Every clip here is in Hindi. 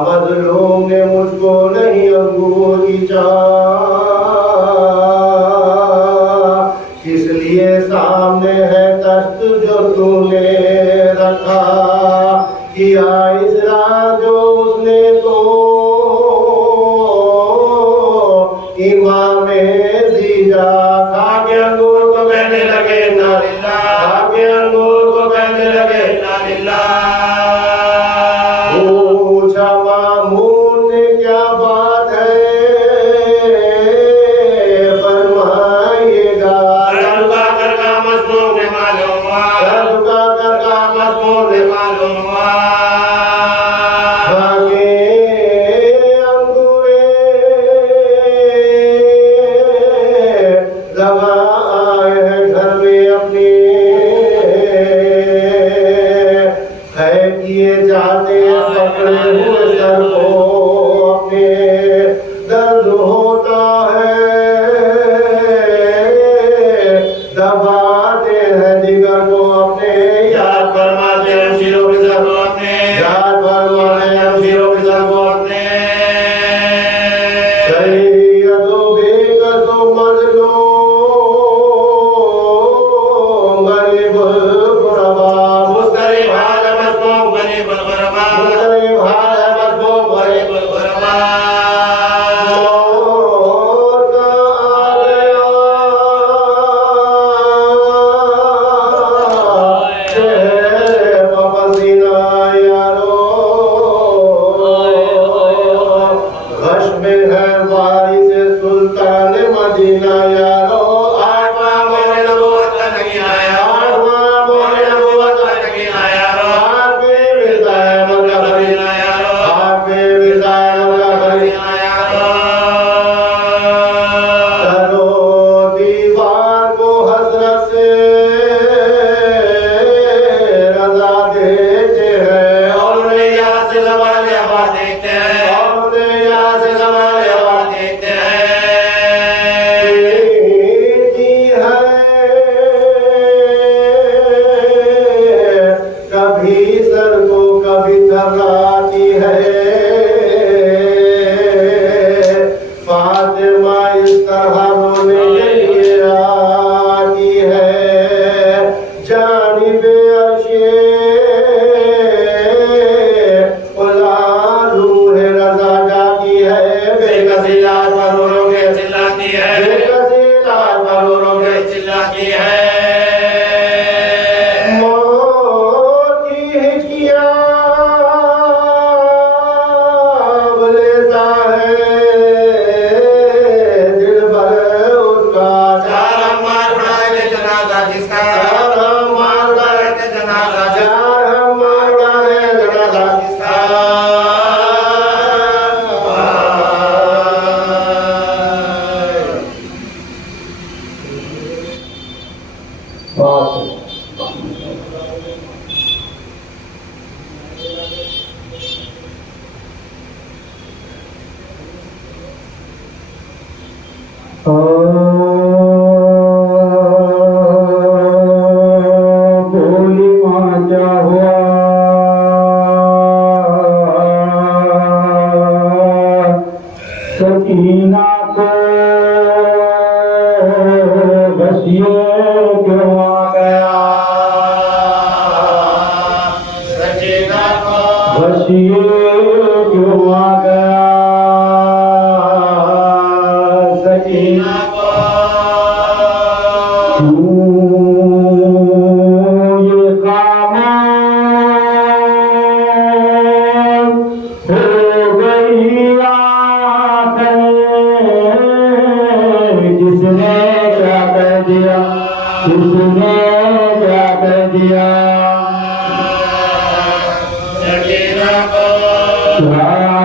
मजलूम ने मुझको नहीं अंगूर की चाह, इसलिए सामने है तख्त जो तूने रखा, किया इसरा जो उसने तो इमाम ज़ीजा। खाके अंगूर को कहने लगे ना लिल्लाह, खाके अंगूर को कहने लगे ना लिल्लाह। पूछा मामून ने क्या बात है, फरमाइएगा। रुका कर का मज़मून ने मालूम हुआ, रुका कर का मज़मून ने मालूम हुआ।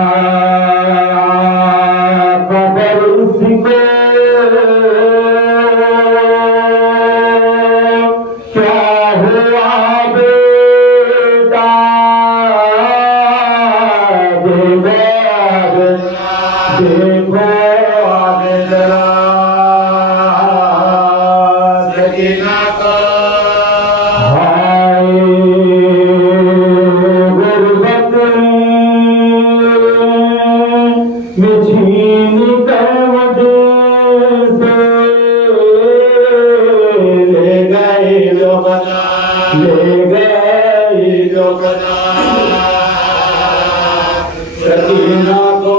Yeah. दीना को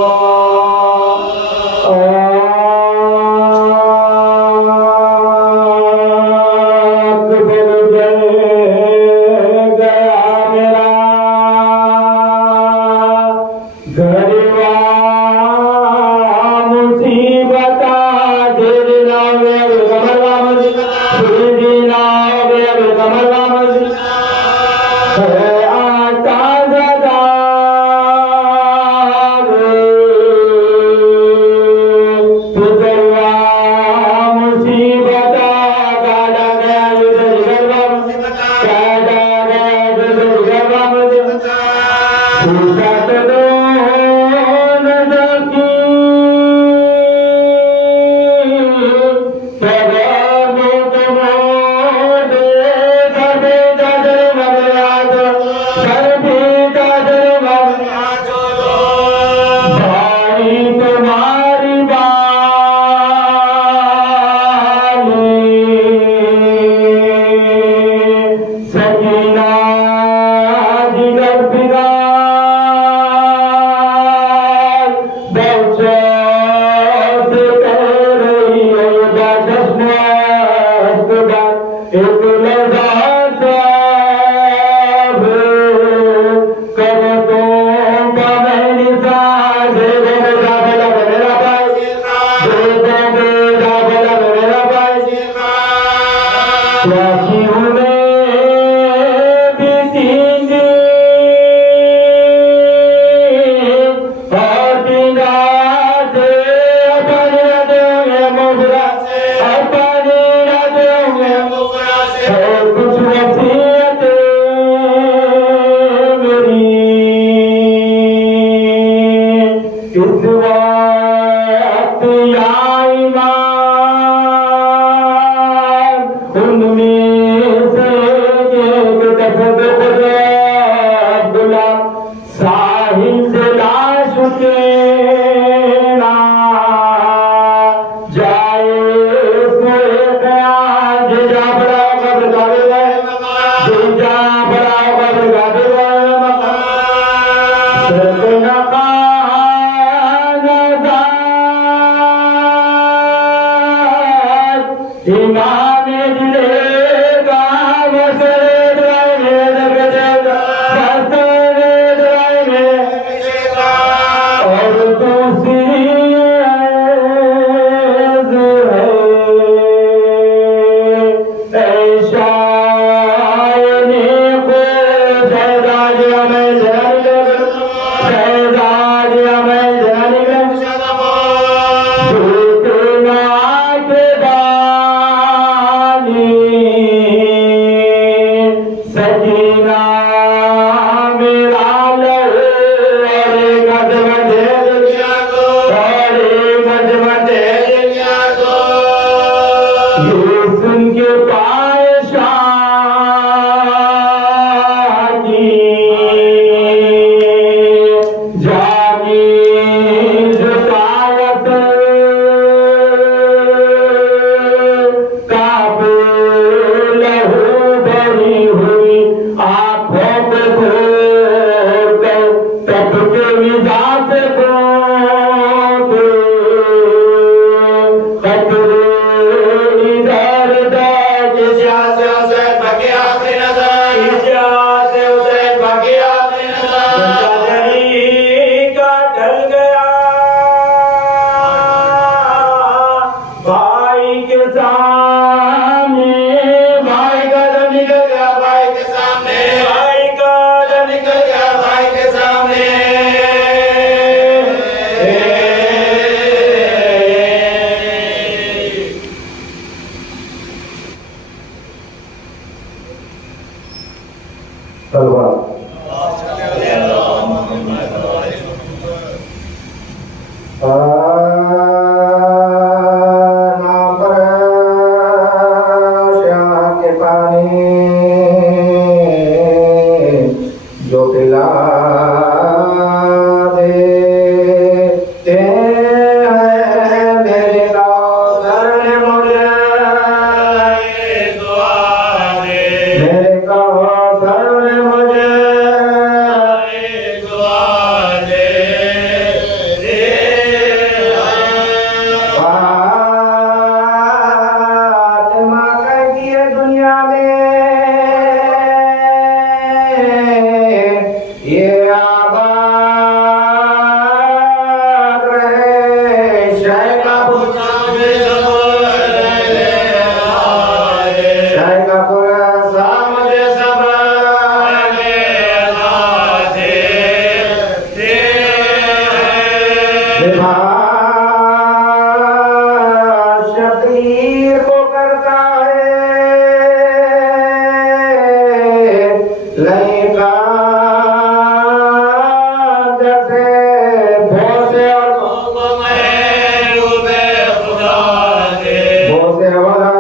शबीर को करता है लैका जैसे भोसे और भोसे वाला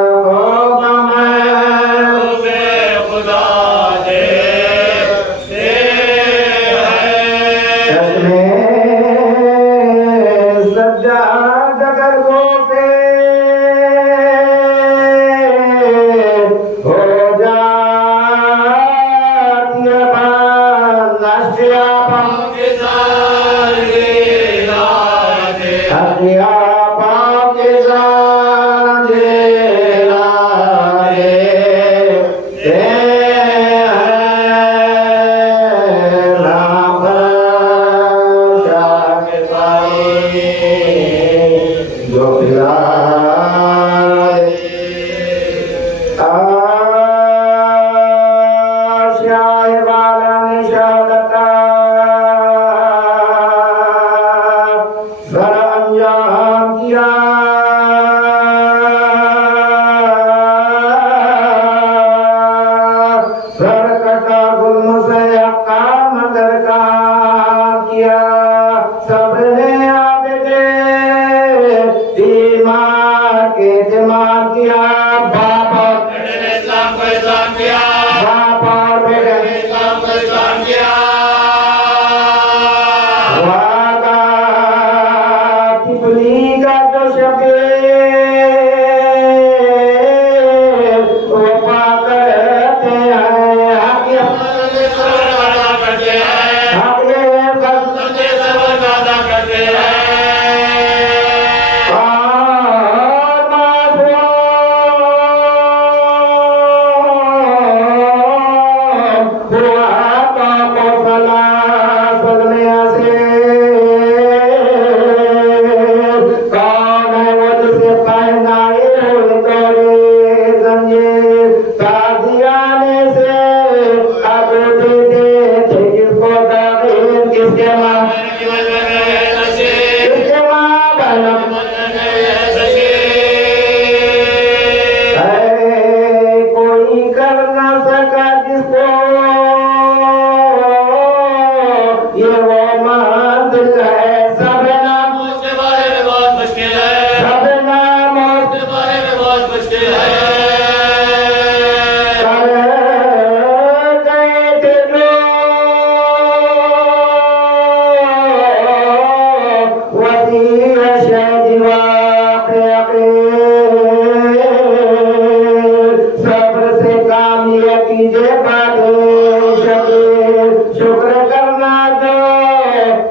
शुक्र करना जो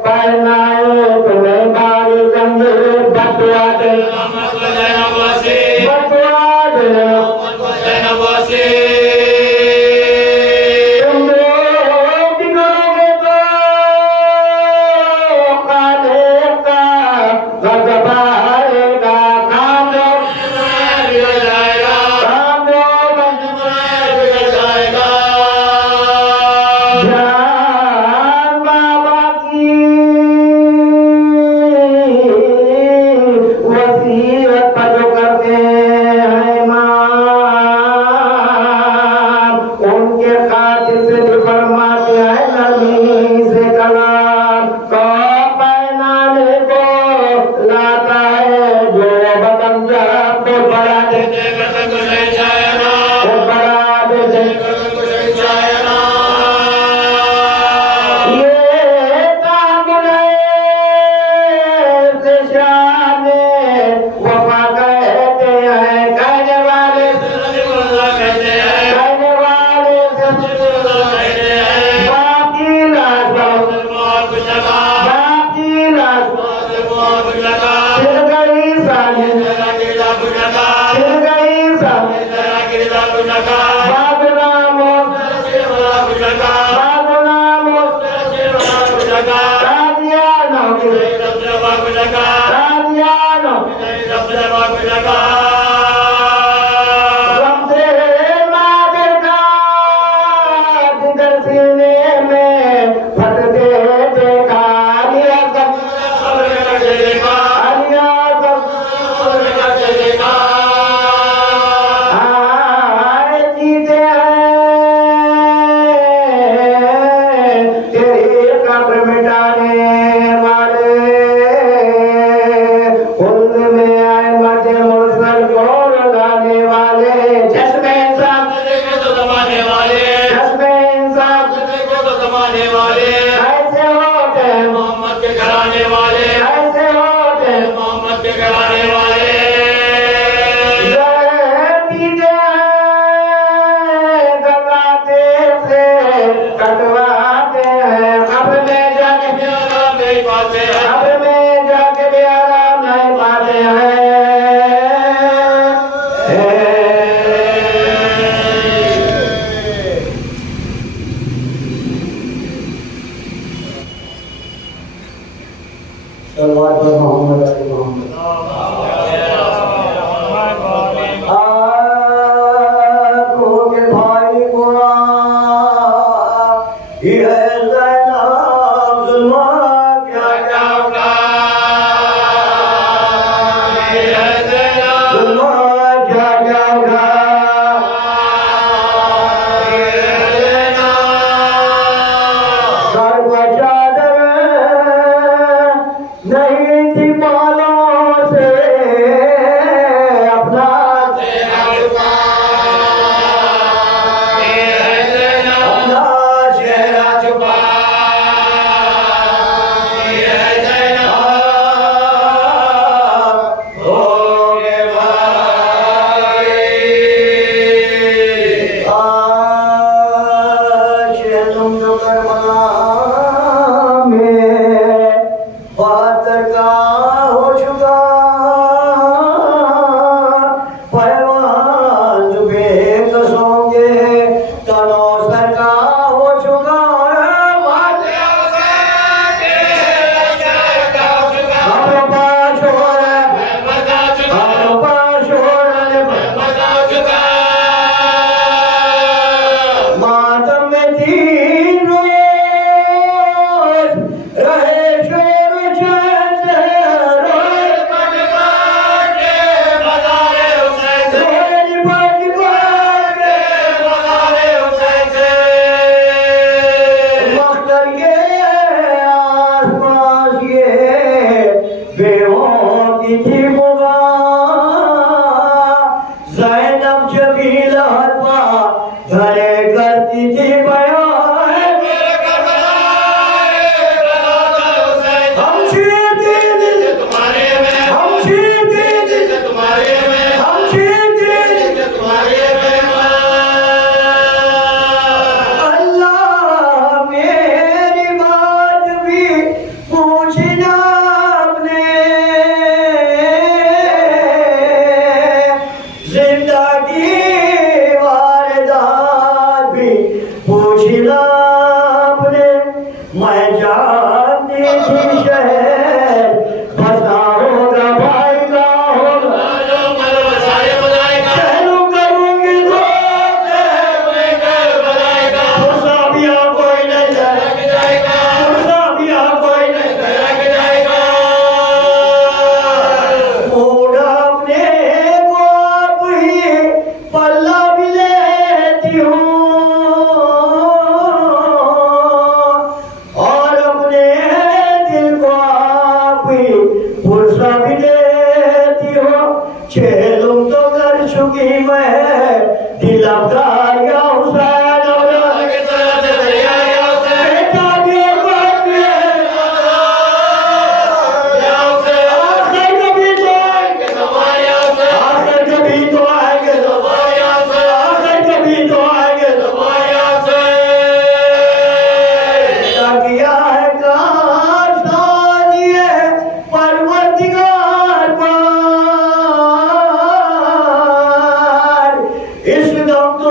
पहनाए अब में जाके भी आराम नहीं पाते हैं। सल्लल्लाहु अलैहि मोहम्मद आँखों के भाई कुरान ये ज़ैनब ज़ुल्मा क्या क्या ज़ुल्मा क्या क्या सर पर चादर नहीं थी बालों से अपना चेहरा छुपा बहत्तर का हो चुका पैवान बेकसोंगे तनौसर का हो चुका मातम में 3 रोज रहे शोर चैन से रोज पट के मज़ारे हुसैन से मख्तर के आसपास ये बेहों की थी मुगा ज़ैनब जमीला हत्वा घरे करती थी बयान हम जीते दिल तुम्हारे में हम जीते दिल तुम्हारे में हम जीते दिल तुम्हारे में अल्लाह मेरी बात भी पूछना आपने जिंदगी वारदात भी पूछना आपने मैं जानती थी शहर बसा होगा भाई का होगा कहलू करूंगी तो साबिया कोई नहीं जाएगा साबिया कोई नहीं मोड़ा अपने को आप ही पल्ला भी लेती हूँ और अपने दिल को आप ही पुरसा भी देती हो छेलूं तो कर चुकी मैं दिल अफगार या हुसैन और बेटा भी और बाप भी आखिर कभी तो आएंगे आखिर कभी तो आएंगे आखिर कभी तो आएंगे किया है कारसाज ये परवरदिगार पार इस दम तो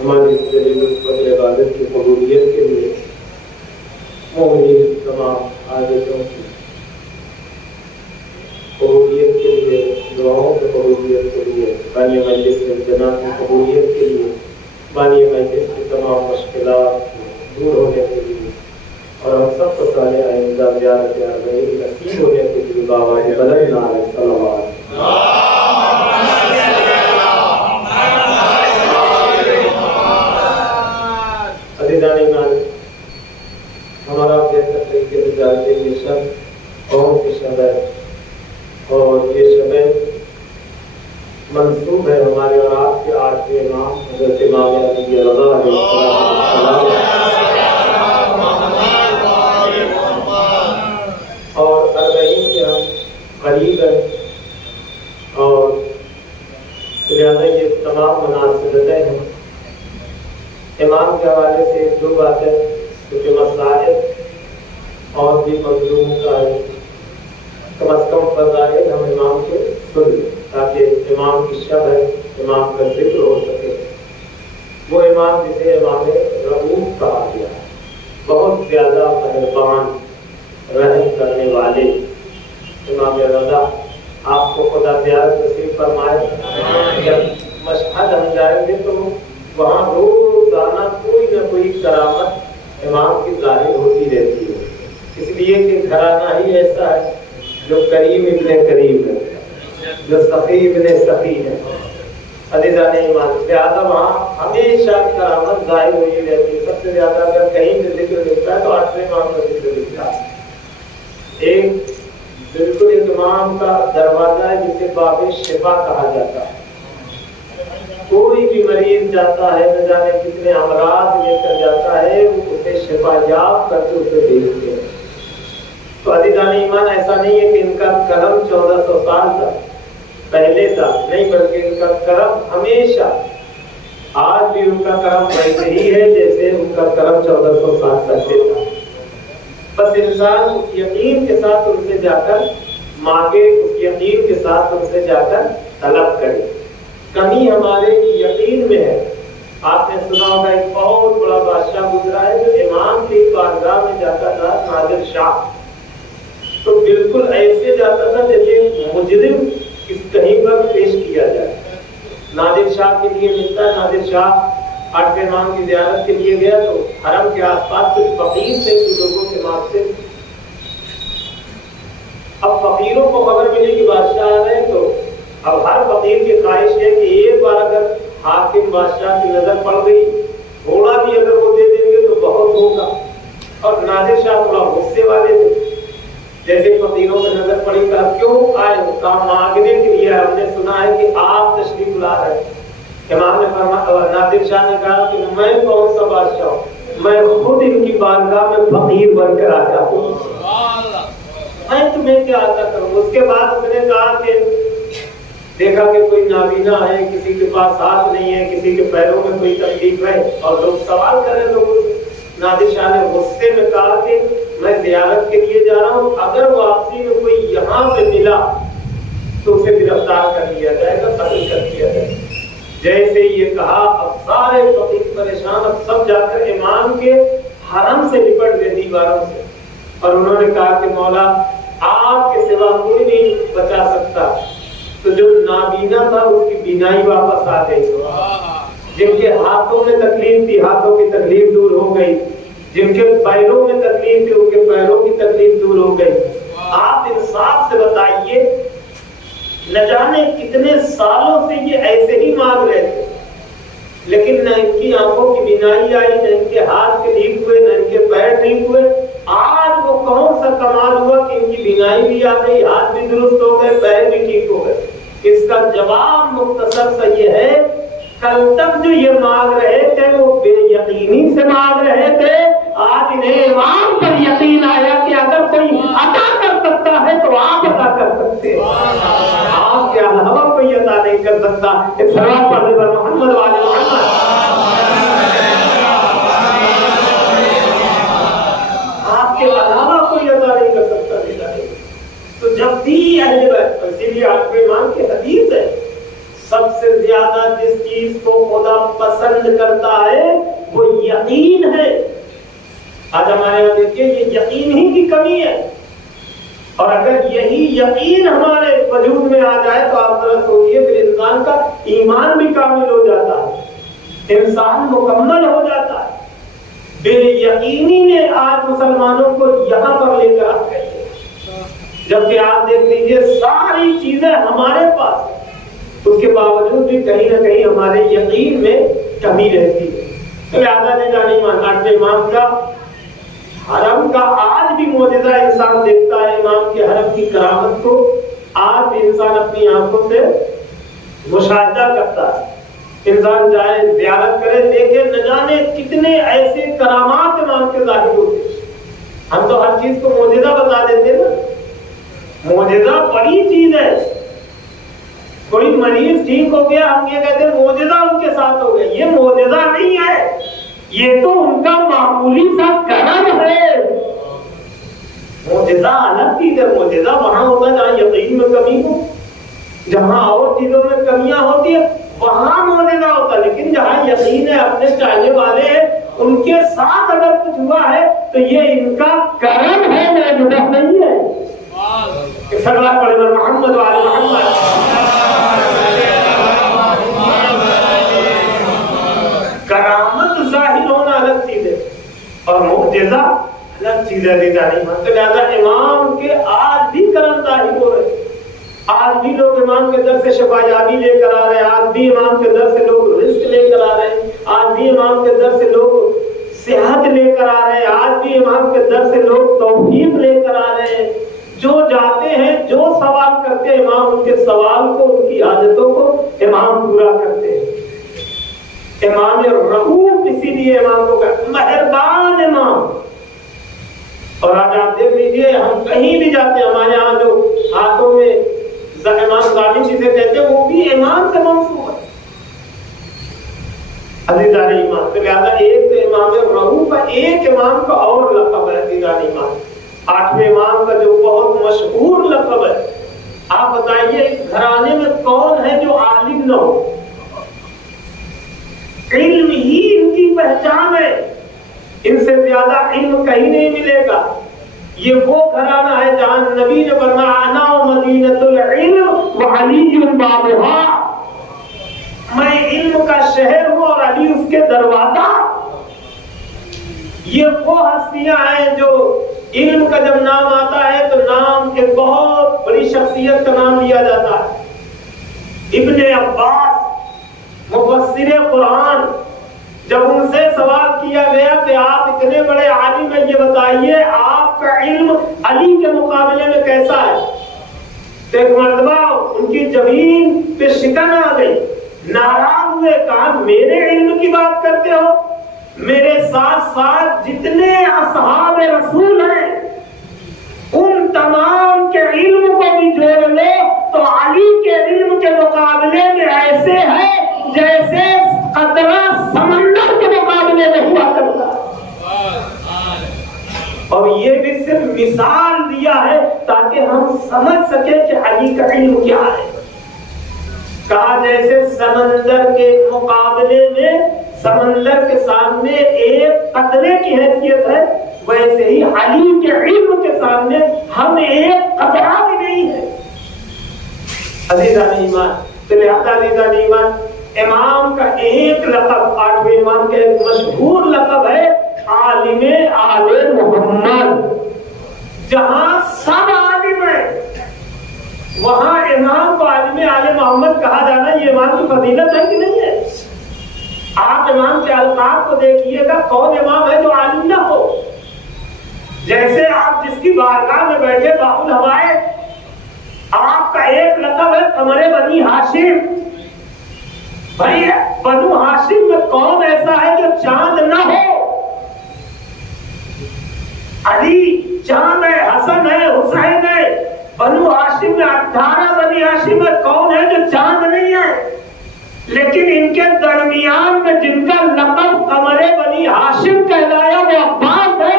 हमारी इबादत की कबूलियत के लिए मोमिन तमाम आदतों की कबूलियत के लिए, दुआओं की कबूलियत के लिए, बानी मजलिस के जनाब की कबूलियत के लिए, बानी मजलिस की तमाम मुश्किलात दूर होने के लिए और हम सबको साले आइंदा ज़ियारत अर्बईन नसीब होने के लिए बाबा के बदल नारे सल्लल्लाहु हमारा बेहतर तरीके से जानते हैं शब कौन सी शब है और ये शब मंसूब है हमारे और आपके आठवें इमाम हज़रत इमाम अली रज़ा और अर्बईन के हम करीब हैं और लिहाजा ये तमाम मुनासिबतें हैं। इमाम के हवाले से दो बातें कुछ मसाइल और भी मजलूम का है, कम अज कम फज़ाइल हम इमाम के सुन लें ताकि इमाम की शब है, इमाम का जिक्र हो सके। वो इमाम जिसे इमाम रऊफ कहा गया है, बहुत ज़्यादा मेहरबान रहम करने वाले इमाम रज़ा। आपको खुदा ज़ियारत नसीब फरमाए। जब मशहद हम जाएंगे तो वहाँ रोज़ाना कोई न कोई करामत इमाम की जाहिर होती रहती है, इसलिए कि घराना ही ऐसा है जो करीम इब्ने करीम है, जो सफ़ी इब्ने सफ़ी है। अज़ीज़ान ईमान ज़्यादा वहाँ हमेशा करामत जाहिर हुई रहती है। सबसे ज़्यादा अगर कहीं से जिक्र मिलता है तो आठवें इमाम का जिक्र मिलता है। एक बिल्कुल इमाम का दरवाजा है जिसे बाबे शिफा कहा जाता है। कोई भी मरीज जाता है न जाने कितने अमराज लेकर जाता है, वो उसे शिफायाब करके उसे भेजते हैं। तो अज़ीज़ान ईमान ऐसा नहीं है कि इनका करम 1400 साल तक पहले था, नहीं, बल्कि इनका करम हमेशा आज भी उनका करम वैसे ही है जैसे उनका करम 1400 साल पहले था। बस इंसान उस यकीन के साथ उनसे जाकर मांगे, उस यकीन के साथ उनसे जाकर तलब करे। कमी हमारे यकीन में है। आपने सुना होगा एक बहुत बड़ा बादशाह गुजरा है जो इमाम की बारगाह में जाता था, नादिर शाह। तो बिल्कुल ऐसे जाता था जैसे मुजरिम कहीं पर पेश किया जाए। नादिर शाह के लिए मिलता है। नादिर शाह आठवें इमाम की ज़ियारत के लिए गया तो हरम के आसपास कुछ फकीर थे जो लोगों के मारते। अब फकीरों को खबर मिली कि बादशाह आ रहे हैं, तो अब हर फकीर की ख्वाहिश है कि एक बार अगर हाकिम बादशाह की नजर पड़ गई, घोड़ा भी अगर वो दे देंगे तो बहुत होगा। और नादिर शाह थोड़ा गुस्से वाले थे, जैसे फकीरों में नजर पड़ी, कहा क्यों आए? कहा मांगने के लिए। हमने सुना है कि आप तशरीफ ला रहे हैं। इमाम ने फरमाया, नादिर शाह ने कहा कि मैं कौन सा बादशाह हूँ, मैं खुद इनकी बारगाह में फकीर बनकर आया हूँ, मैं तुम्हें क्या आता करूँ। उसके बाद उसने कहा कि देखा कि कोई नाबीना है, किसी के पास हाथ नहीं है, किसी के पैरों में कोई तकलीफ है, और लोग सवाल कर रहे हैं लोगों से। नादिर शाह ने गुस्से में कहा कि मैं ज़ियारत के लिए जा रहा हूँ, अगर वापसी में कोई यहाँ पे मिला तो उसे गिरफ्तार कर लिया जाएगा, कत्ल कर दिया जाएगा। जैसे ये कहा, अब सारे फकीर परेशान, अब सब जाकर इमाम के हरम से लिपट गए, दीवारों से, और उन्होंने कहा कि मौला आपके सिवा कोई नहीं बचा सकता। तो जो नाबीना था उसकी बीनाई वापस आ गई, जिनके हाथों में तकलीफ थी हाथों की तकलीफ दूर हो गई, जिनके पैरों में तकलीफ थी उनके पैरों की तकलीफ दूर हो गई। आप इंसाफ से बताइए, न जाने कितने सालों से ये ऐसे ही मांग रहे थे, लेकिन न इनकी आंखों की बीनाई आई, न इनके हाथ के ठीक हुए, न इनके पैर ठीक हुए। आज वो कौन सा कमाल हुआ कि इनकी बीनाई भी आ गई, हाथ भी दुरुस्त हो गए, पैर भी ठीक हो गए। इसका जवाब मुख्तसर सा ये है, कल तक जो ये मांग रहे थे वो बेयकीनी से मांग रहे थे, आज इन्हें इमाम पर यकीन आया कि अगर कोई अता कर सकता है तो आप अता कर सकते हैं, आपके अलावा कोई अता नहीं कर सकता। इस सलात पढ़ने पर मोहम्मद वाले मोहम्मद, आपके अलावा कोई अता नहीं कर सकता। तो जब भी इसीलिए आपके इमाम की हदीस है, सबसे ज्यादा जिस चीज को खुदा पसंद करता है वो यकीन है। आज हमारे यहाँ देखिए, ये यकीन ही की कमी है, और अगर यही यकीन हमारे वजूद में आ जाए तो आप जरा सोचिए, फिर इंसान का ईमान भी कामिल हो जाता है, इंसान मुकम्मल हो जाता है। बेयकीनी ने आज मुसलमानों को यहाँ पर लेकर आ गई है, जबकि आप देख लीजिए सारी चीजें हमारे पास है, उसके बावजूद भी कहीं ना कहीं हमारे यकीन में कमी रहती है। तो लिहाजा ने जानी मान इमाम का हरम का आज भी मौजूदा इंसान देखता है, इमाम के हरम की करामत को आज भी इंसान अपनी आंखों से मुशाहिदा करता है। इंसान जाए ज़ियारत करे, देखे, न जाने कितने ऐसे करामात इमाम के जाहिर होते। हम तो हर चीज को मौजूदा बता देते ना, मौजूदा बड़ी चीज है। कोई मरीज ठीक हो गया, हम ये कहते हैं मौजूदा उनके साथ हो गया, ये मौजूदा नहीं है, ये तो उनका मामूली सा करम है। मौजूदा अलग चीज है, मौजूदा वहां होता है जहाँ यकीन में कमी हो, जहाँ और चीजों में कमियां होती है वहां मौजूदा होता है। लेकिन जहाँ यकीन है, अपने चाहने वाले हैं, उनके साथ अगर कुछ हुआ है तो ये इनका करम है, मौजूदा नहीं है। सल्लल्लाहु अलैहि मोहम्मद वाले मोहम्मद। करामत जाहिर होना अलग चीज है और मुअजिजा अलग चीज है। लिहाजा इमाम के आज भी करम जाहिर हो रहे, आज भी लोग इमाम के दर से शफायाबी लेकर आ रहे हैं, आज भी इमाम के दर से लोग रिस्क लेकर आ रहे हैं, आज भी इमाम के दर से लोग सेहत लेकर आ रहे हैं, आज भी इमाम के दर से लोग तौफीक लेकर आ रहे हैं। जो जाते हैं, जो सवाल करते हैं, इमाम उनके सवाल को, उनकी आदतों को इमाम पूरा करते हैं। इमाम रऊफ इसीलिए इमाम को कहते, मेहरबान इमाम। और आज आप देख लीजिए, हम कहीं भी जाते हैं, हमारे यहाँ जो हाथों में इमाम जामिन जिसे कहते हैं वो भी इमाम से मंसूब है, अज़ीज़ान इमाम। तो लिहाजा एक तो इमाम रऊफ है, एक इमाम का और लक़ब है अज़ीज़ान इमाम। आठवें इमाम का जो बहुत मशहूर लक़ब है, आप बताइए इस घराने में कौन है जो आलिम न हो? इल्म ही इनकी पहचान है, इनसे ज्यादा इल्म कहीं नहीं मिलेगा। ये वो घराना है जहां नबी ने फरमाया, अना मदीनतुल इल्म व अलीयुन बाबुहा, मैं इल्म का शहर हूं और अली उसके दरवाजा। ये वो हस्तियां हैं जो इल्म का जब नाम आता है तो नाम एक बहुत बड़ी शख्सियत का नाम लिया जाता है। इब्ने अब्बास मुफस्सिर कुरान, जब उनसे सवाल किया गया कि आप इतने बड़े आलिम हैं, ये बताइए आपका इल्म अली के मुकाबले में कैसा है? तो एक मर्तबा उनकी जमीन पे शिकन आ गई, नाराज हुए, कहा मेरे इल्म की बात करते हो? मेरे साथ साथ जितने असहाब रसूल हैं उन तमाम के इल्म को भी जोड़ लो तो अली के इल्म के मुकाबले में ऐसे है जैसे कतरा समंदर के मुकाबले में हुआ करता। और ये भी सिर्फ मिसाल दिया है ताकि हम समझ सके कि अली का इल्म क्या है। कहा जैसे समंदर के मुकाबले में, समंदर के सामने एक कतरे की हैसियत है, वैसे ही अली के इल्म के सामने हम एक कतरा भी नहीं है। अज़ीज़ान ईमान, तो लिहाजा अज़ीज़ान ईमान, इमाम का एक लक़ब, 8वें इमाम का एक मशहूर लक़ब है आलिमे आले मोहम्मद। जहां सब आलिम है वहां इमाम को आलिमे आले मोहम्मद कहा जाना, ये इमाम की फजीलत है कि नहीं है? आप इमाम के अलकाब को देखिएगा, कौन इमाम है जो आलिम ना हो? जैसे आप जिसकी बारगाह में बैठे बाबुल हवाए, आपका एक लक़ब है कमरे बनी हाशिम। भाई बनु हाशिम में कौन ऐसा है जो चांद ना हो? अली चांद है, हसन है, हुसैन है। बनु हाशिम में 18 बनी हाशिम में कौन है जो चांद नहीं है? लेकिन इनके दरमियान में जिनका लक़ब कमरे बनी हाशिम कहलाया वो अब्बास है।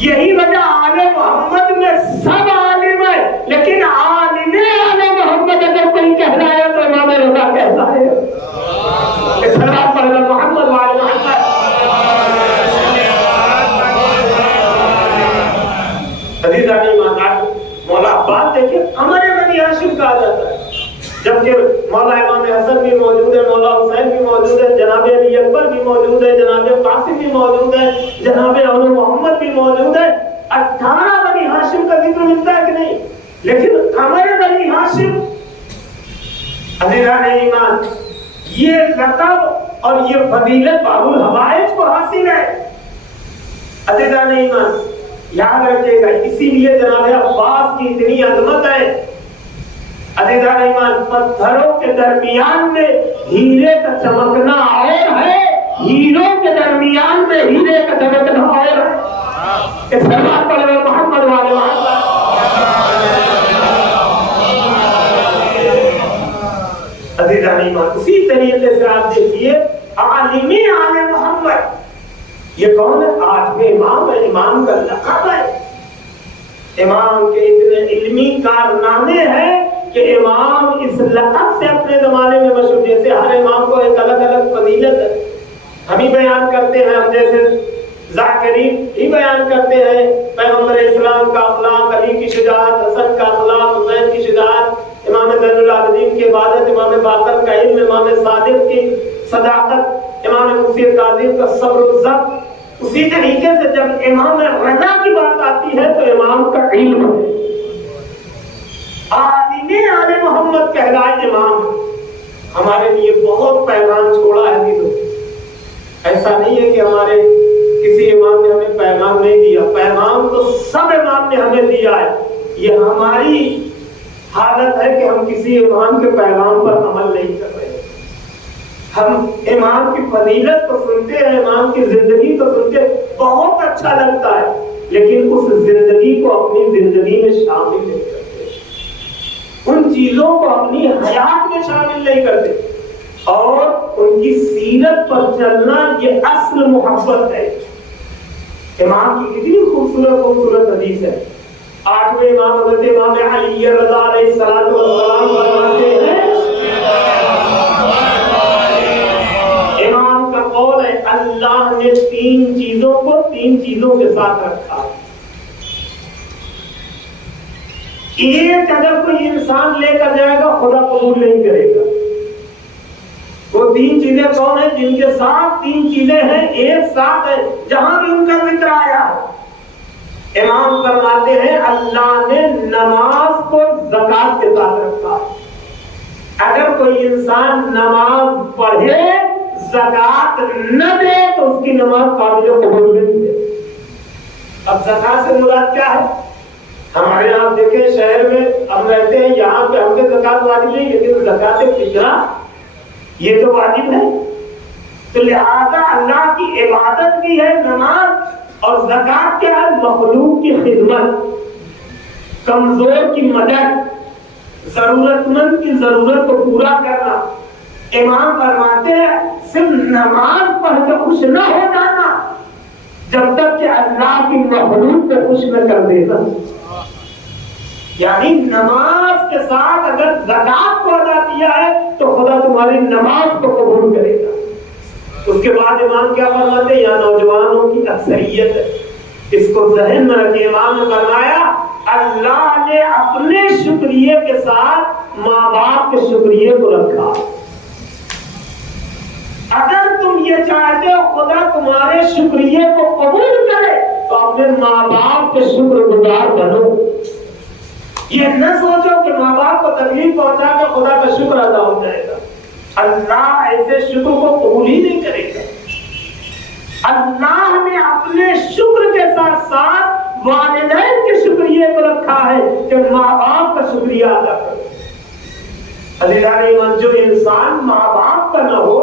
यही वजह आले मोहम्मद में सब आलिम है, लेकिन आलिमे आले मोहम्मद अगर कोई कहलाया तो इमाम रज़ा कहलाए। सल्लल्लाहु अलैहि मोहम्मद वाले मोहम्मद। अज़ीज़ान ईमान, मौला अब्बास देखिए कमरे बनी हाशिम कहा जाता है, जबकि मौला इमाम हसन भी मौजूद है, मौला हुसैन भी मौजूद है, जनाबे अली अकबर भी मौजूद है, जनाबे कासिम भी मौजूद है, जनाबे अली मोहम्मद भी मौजूद है। 18 बनी हाशिम का जिक्र मिलता है कि नहीं? लेकिन कमरे बनी हाशिम, अज़ीज़ान ईमान, ये लक़ब और ये फजीलत बाबुल हवाइज को हासिल है। अज़ीज़ान ईमान, याद रखिएगा, इसीलिए जनाबे अब्बास की इतनी अजमत है। अज़ीज़ान ईमान, पत्थरों के दरमियान में हीरे का चमकना और है, हीरों के दरमियान में हीरे का चमकना और है। इस सलात पर मोहम्मद वाले अज़ीज़ान ईमान, उसी तरीके से आप देखिए आलिमे आले मोहम्मद, ये कौन है? 8वें इमाम है, इमाम का लक़ब है। इमाम के इतने इल्मी कारनामे हैं कि इमाम इस लक़ब से अपने जमाने में मशहूर। जैसे हर इमाम को एक अलग अलग फजीलत है, हम ही बयान करते हैं। हम जैसे ज़ाकिरीन ही बयान करते हैं पैगंबर इस्लाम का अखलाक, अली की शुजाअत, हसन का अखलाक, हुसैन की शुजाअत, इमाम ज़ैनुल आबिदीन की इबादत, इमाम बाकर का इल्म, इमाम सादिक की सदाकत, इमाम मुफ़ती काज़िम का सब्र व ज़ब्त। उसी तरीके से जब इमाम रज़ा की बात आती है तो इमाम का इल्म है। आलिमे आले मोहम्मद कहलाए इमाम हमारे लिए बहुत पैगाम छोड़ा है। ऐसा नहीं है कि हमारे किसी इमाम ने हमें पैगाम नहीं दिया, पैगाम तो सब इमाम ने हमें दिया है। ये हमारी हालत है कि हम किसी इमाम के पैगाम पर अमल नहीं कर रहे। हम इमाम की फजीलत को सुनते हैं, इमाम की जिंदगी को सुनते हैं, बहुत अच्छा लगता है, लेकिन उस जिंदगी को अपनी जिंदगी में शामिल नहीं करते, उन चीजों को अपनी हयात में शामिल नहीं करते। और उनकी सीरत पर चलना ये असल मोहब्बत है। इमाम की कितनी खूबसूरत खूबसूरत हदीस है। 8वें इमाम हज़रत इमाम अली रज़ा अलैहिस्सलातु वस्सलाम फरमाते हैं, इमाम का कौल है, अल्लाह ने 3 चीजों को 3 चीजों के साथ रखा। एक अगर कोई इंसान लेकर जाएगा खुदा कबूल नहीं करेगा। वो 3 चीजें कौन है? जिनके साथ 3 चीजें हैं, एक साथ है, जहां भी उनका जिक्र आया। इमाम फरमाते हैं, अल्लाह ने नमाज को ज़कात के साथ रखा। अगर कोई इंसान नमाज पढ़े, ज़कात न दे तो उसकी नमाज काबिल कबूल नहीं है। अब ज़कात से मुराद क्या है? हमारे यहाँ देखें शहर में हम रहते हैं, यहाँ पे हमसे ज़कात वाजिब नहीं, लेकिन ज़कात फितरा ये तो वाजिब है। तो लिहाजा अल्लाह की इबादत भी है नमाज, और ज़कात क्या है? मखलूक की खिदमत, कमजोर की मदद, जरूरतमंद की जरूरत को पूरा करना। इमाम फरमाते हैं सिर्फ नमाज पढ़ के खुश न हो जाना जब तक कि अल्लाह की मखलूक को खुश न कर देना। यानी नमाज के साथ अगर ज़कात को अदा किया है तो खुदा तुम्हारी नमाज को कबूल करेगा। उसके बाद इमाम क्या फरमाते हैं? या नौजवानों की अक्सरियत है, इसको ज़हन में रखिए। इमाम ने फरमाया अल्लाह ने अपने शुक्रिये के साथ माँ बाप के शुक्रिये को रखा। अगर तुम ये चाहते हो खुदा तुम्हारे शुक्रिये को कबूल करे तो अपने माँ बाप के शुक्रगुजार बनो। ये न सोचो कि माँ बाप को तकलीफ पहुंचा के खुदा का शुक्र अदा हो जाएगा। अल्लाह ऐसे शुक्र को कबूल ही नहीं करेगा। अल्लाह ने अपने शुक्र के साथ साथ वालिदैन के शुक्रिये को रखा है कि माँ बाप का शुक्रिया अदा करो। जो इंसान माँ बाप का न हो,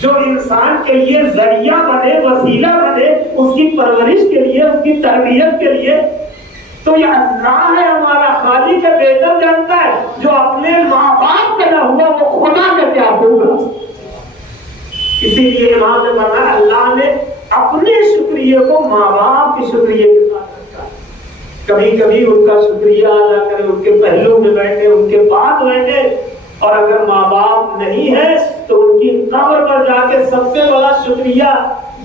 जो इंसान के लिए जरिया बने, वसीला बने उसकी परवरिश के लिए, उसकी तरबियत के लिए, तो ये अल्लाह है हमारा खालिक है, बेहतर जानता है। जो अपने माँ बाप का न हुआ वो खुदा का क्या होगा। इसीलिए इमाम ने कहा अल्लाह ने अपने शुक्रिये को माँ बाप के शुक्रिये के साथ रखा। कभी कभी उनका शुक्रिया अदा करें, उनके पहलू में बैठे, उनके पास बैठे, और अगर माँ बाप नहीं है तो उनकी कब्र पर जाके सबसे बड़ा शुक्रिया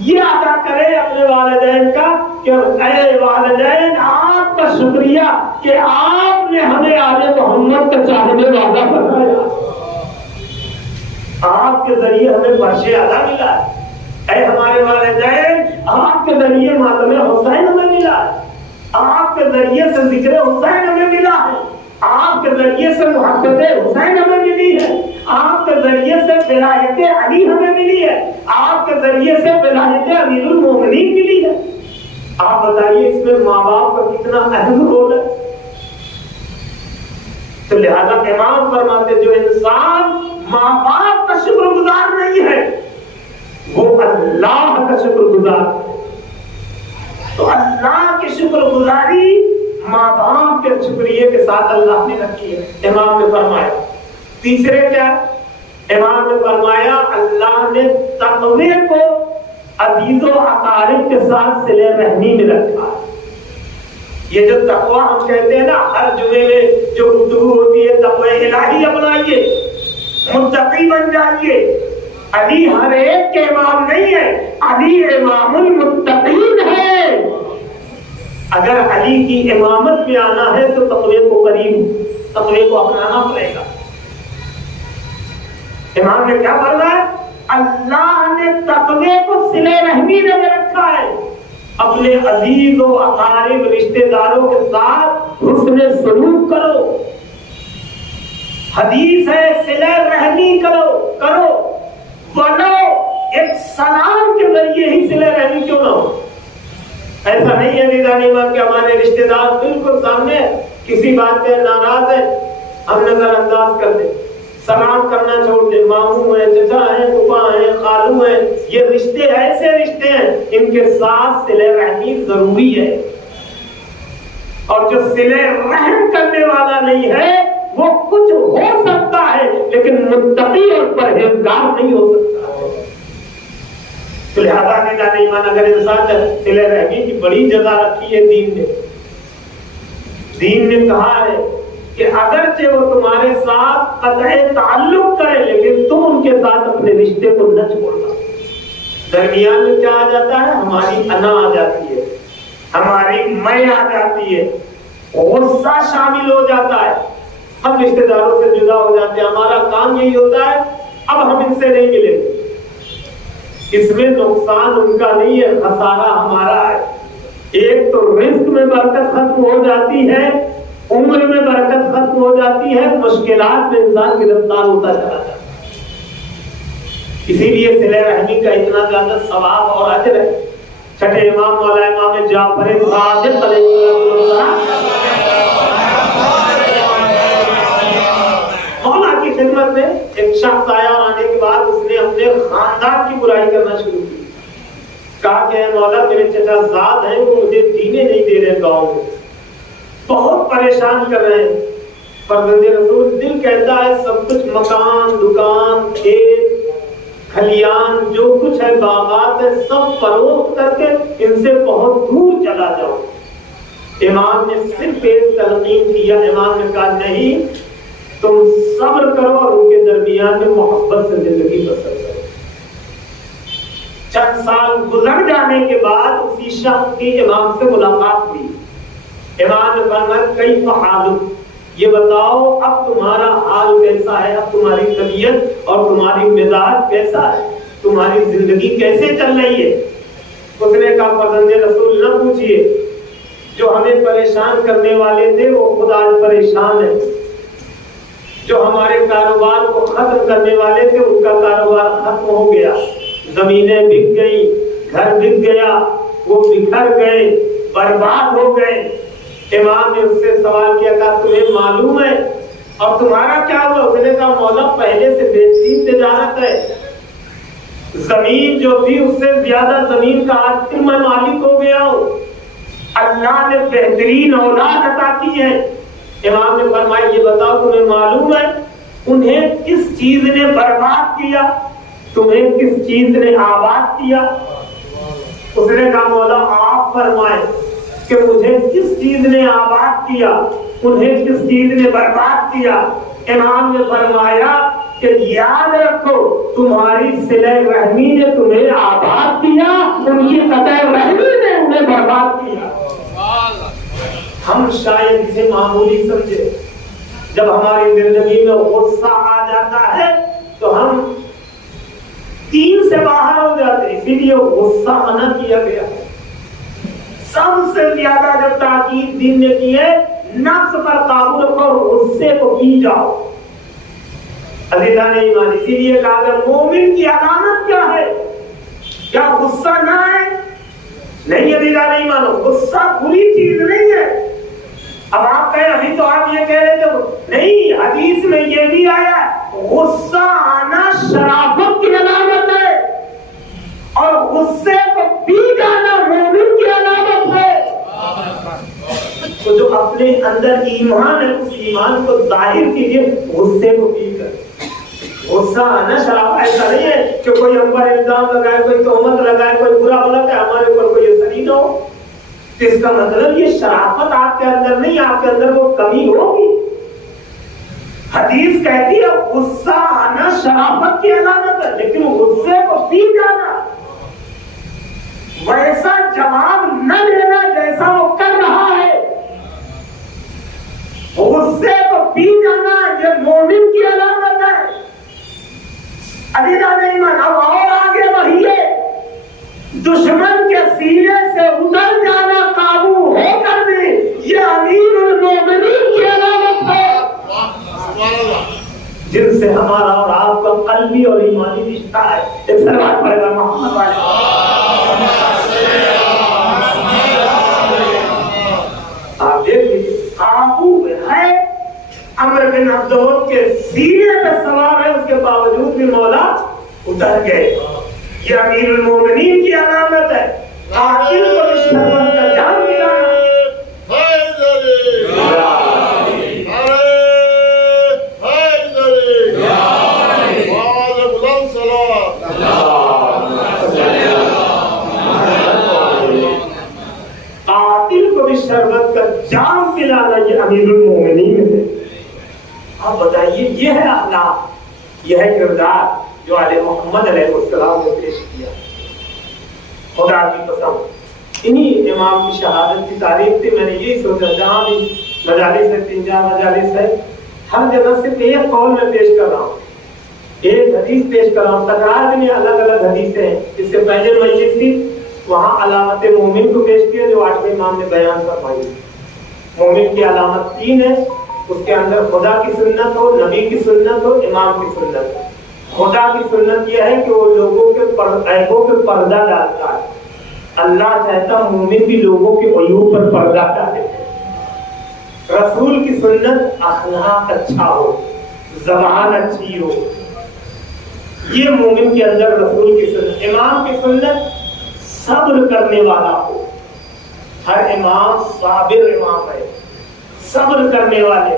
ये अदा करें अपने वालिदैन का कि ऐ वालिदैन आपका शुक्रिया कि आपने हमें आले मोहम्मद का चाहने वाला बनाया, आपके जरिए हमें बख्शे अदा मिला है। ऐ हमारे वालिदैन आपके जरिए मातम हुसैन हमें मिला है, आपके जरिए से जिक्र हुसैन हमें मिला है, आपके जरिए से मोहब्बत हुसैन हमें मिली है, आपके जरिए से विलायत अली हमें मिली है, आपके जरिए से विलायत अमीरुल मोमिनीन मिली है। आप बताइए इसमें माँ बाप का कितना अहम रोल है। तो लिहाजा इमाम फरमाते जो इंसान माँ बाप का शुक्रगुजार नहीं है वो अल्लाह का शुक्रगुजार है। तो अल्लाह की शुक्रगुजारी माँ बाप के शुक्रिये के साथ अल्लाह ने रखी है। इमाम ने फरमाया तीसरे क्या? इमाम ने फरमाया अल्लाह ने तक़वे को अजीज़ो अकारिब के साथ सिले रहमी में रखा है। ये जो तक़वा हम कहते हैं ना, हर जुमे में जो गुफ्तगू होती है तक़वा इलाही अपनाइए, मुत्तकी बन जाइए। अली हर एक के इमाम नहीं है, अली इमामुल मुत्तकीन है। अगर अली की इमामत में आना है तो तक़वे को करीब, तक़वे को अपनाना पड़ेगा। इमाम ने क्या फरमाया? अल्लाह ने तक़वे को सिले रहमी में रखा है। अपने अजीज और अकारिब रिश्तेदारों के साथ हुस्न सलूक करो। हदीस है सिले रहमी करो वलो एक सलाम के जरिए ही सिले रहमी क्यों ना हो। ऐसा नहीं है निदानी बात कि हमारे रिश्तेदार बिल्कुल सामने किसी बात पे नाराज है, हम नजरअंदाज कर दे, सलाम करना छोड़ दे। मामू है, चचा है, फूफा है, खालू है, ये रिश्ते ऐसे रिश्ते हैं इनके साथ सिले रहमी जरूरी है। और जो सिले रहम करने वाला नहीं है वो कुछ हो सकता है लेकिन मुत्तकी और परहेजगार नहीं हो सकता है। तो लिहाजा निदान ईमान अगर इंसान सिले रहमी की बड़ी जगह रखी है दीन ने कहा है कि अगरचे वो तुम्हारे साथ कतई ताल्लुक करे लेकिन तुम उनके साथ अपने रिश्ते को न छोड़ना। दरमियान में क्या आ जाता है? हमारी अना आ जाती है, हमारी मैं आ जाती है, गुस्सा शामिल हो जाता है, हम रिश्तेदारों से जुदा हो जाते हैं। हमारा काम यही होता है अब हम इनसे नहीं मिलेंगे। इसमें नुकसान उनका नहीं है, खसारा हमारा है। एक तो रिस्क में बरकत खत्म हो जाती है, उम्र में बरकत खत्म हो जाती है, मुश्किलात में इंसान गिरफ्तार होता चला जाता है। इसीलिए सिले रहमी का इतना ज्यादा सवाब और अजर है। छठे इमाम मौला इमाम जाफर सादिक मौला की खिदमत में एक शख्स आया और आने के बाद उसने अपने खानदान की बुराई करना शुरू की। कहा कि मौला मेरे चचाजाद हैं, वो मुझे जीने नहीं दे रहे, गांव में बहुत परेशान कर रहे हैं। फरमाते रसूल दिल कहता है सब कुछ मकान दुकान खेत खलियान जो कुछ है बागात है सब फरोख्त करके इनसे बहुत दूर चला जाओ। इमाम ने सिर्फ एक तलकीन किया। इमाम ने कहा नहीं, तुम सब्र करो और उनके दरमियान में मोहब्बत से जिंदगी बसर करो। चंद साल गुजर जाने के बाद उसी शख्स की इमाम से मुलाकात हुई। इमाम ने फरमाया कई हाल, ये बताओ अब तुम्हारा हाल कैसा है, अब तुम्हारी तबीयत और तुम्हारी मिजाज कैसा है, तुम्हारी जिंदगी कैसे चल रही है। उसने कहा फरमाते रसूल न पूछिए, जो हमें परेशान करने वाले थे वो खुद आज परेशान है, जो हमारे कारोबार को खत्म करने वाले थे उनका कारोबार खत्म हो गया, जमीनें बिक गई, घर बिक गया, वो बिखर गए, बर्बाद हो गए। इमाम ने उससे सवाल किया था तुम्हें मालूम है और तुम्हारा क्या हुआ। उसने कहा मौला पहले से बेहतरीन तिजारत है, जमीन जो थी उससे ज्यादा जमीन का आज मैं मालिक हो गया हूँ, अल्लाह ने बेहतरीन औलाद अता की है। इमाम ने फरमाया ये बताओ तुम्हें मालूम है उन्हें किस चीज ने बर्बाद किया, तुम्हें किस चीज ने आबाद किया। उसने कहा मौला आप फरमाए कि मुझे किस चीज ने आबाद किया, उन्हें किस चीज ने बर्बाद किया। इमाम ने फरमाया कि याद रखो तुम्हारी सिले रहमी ने तुम्हें आबाद किया, उनकी कतई रहमी ने उन्हें बर्बाद किया। हम शायद इसे मामूली समझे, जब हमारी जिंदगी में गुस्सा आ जाता है तो हम तीन से बाहर हो जाते हैं, इसीलिए गुस्सा मना किया गया है। सबसे ज्यादा जब ताकीद दीन ने की है नफ्स पर काबू रखो और गुस्से को पी जाओ। अज़ीज़ान ईमान, इसीलिए कहा गया मोमिन की अलामत क्या है, क्या गुस्सा ना है? नहीं अज़ीज़ान ईमान, गुस्सा बुरी चीज नहीं है। अब आप कहें अभी तो आप ये कह रहे थे, नहीं हदीस में ये भी आया गुस्सा आना शराफत की अलामत है और गुस्से को पी जाना मोमिन की अलामत है। तो जो अपने अंदर ईमान है उस ईमान को जाहिर कीजिए गुस्से को पीकर। गुस्सा आना शराफत ऐसा नहीं है कि कोई हम पर इल्जाम लगाए, कोई तोहमत लगाए, कोई बुरा भला है हमारे ऊपर कोई असर ही ना हो। तो इसका मतलब ये शराफत आपके अंदर नहीं, आपके अंदर वो कमी होगी। हदीस कहती है गुस्सा आना शराफत की अलामत है, लेकिन गुस्से को पी जाना, वैसा जवाब न देना जैसा वो कर रहा है, गुस्से को पी जाना ये मोमिन की अलामत है। अज़ीज़ान ईमान, अब और आगे बढ़िए, दुश्मन के सीने से उतर जाना, काबू होकर भी ये अमीरुल मोमिनीन की अलामत है, जिनसे हमारा और आपका कल्बी और ईमानी रिश्ता है। एक सलावत पढ़ेगा मोहम्मद वाले। आप देख लीजिए काबू है, अमर बिन अब्दुल के सीने पे सवार है, उसके बावजूद भी मौला उतर गए। ये अमीरुल मोमिनीन की अलामत है। कातिल को शर्मत का जान दिलाना। कातिल को भी शर्मत का जाम पिलाना ये अमीरुल मोमिनीन है। आप बताइए ये है अखलाक, ये है किरदार जो आले मोहम्मद अलैहिस्सलाम ने पेश किया। खुदा की कसम इन्हीं इमाम की शहादत की तारीफ थी। मैंने यही सोचा जहां भी मजालिस है, 3-4 मजालिस है, हर जगह सिर्फ एक कौल में पेश कर रहा हूँ, एक हदीस पेश कर रहा हूँ, तकरार भी नहीं, अलग अलग हदीसें हैं। इससे पहले मजलिस थी वहाँ अलामत मोमिन को पेश किया जो 8वें इमाम ने बयान फरमाई। मोमिन की अलामत 3 है, उसके अंदर खुदा की सुन्नत हो, नबी की सुन्नत हो, इमाम की सुन्नत हो। खुदा की सुन्नत यह है कि वो लोगों के ऐबों पे पर्दा डालता है। अल्लाह चाहता मोमिन भी लोगों के अयूब पर पर्दा डाले। रसूल की सुन्नत अखलाक अच्छा हो, ज़बान अच्छी हो, ये मोमिन के अंदर रसूल की सुन्नत। इमाम की सुन्नत सब्र करने वाला हो। हर इमाम साबिर इमाम है, सब्र करने वाले।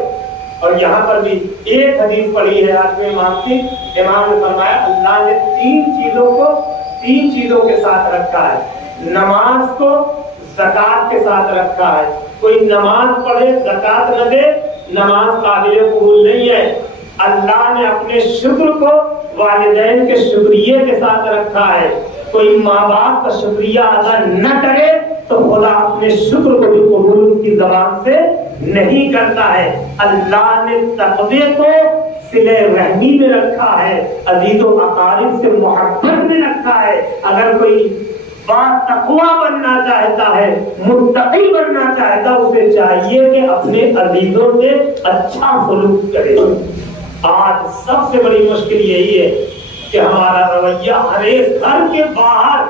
और यहाँ पर भी एक हदीस पढ़ी है आज में इमाम की, इमाम ने फरमाया अल्लाह ने तीन चीजों के साथ रखा है। नमाज को ज़कात के साथ रखा है। कोई नमाज पढ़े ज़कात न दे, नमाज काबिल कबूल नहीं है। अल्लाह ने अपने शुक्र को वालिदैन के शुक्रिये के साथ रखा है। कोई माँ बाप का शुक्रिया अदा न करे तो खुदा अपने शुक्र को भी कबूल उसकी ज़बान से नहीं करता है। अल्लाह ने तक़वे को सिले रहमी में रखा है, अजीज़ो अकारिब से मोहब्बत में रखा है। अगर कोई तक़वा बनना चाहता है, मुत्तक़ी बनना चाहता, उसे चाहिए कि अपने अजीज़ों से अच्छा सलूक करे। आज सबसे बड़ी मुश्किल यही है कि हमारा रवैया हर एक घर के बाहर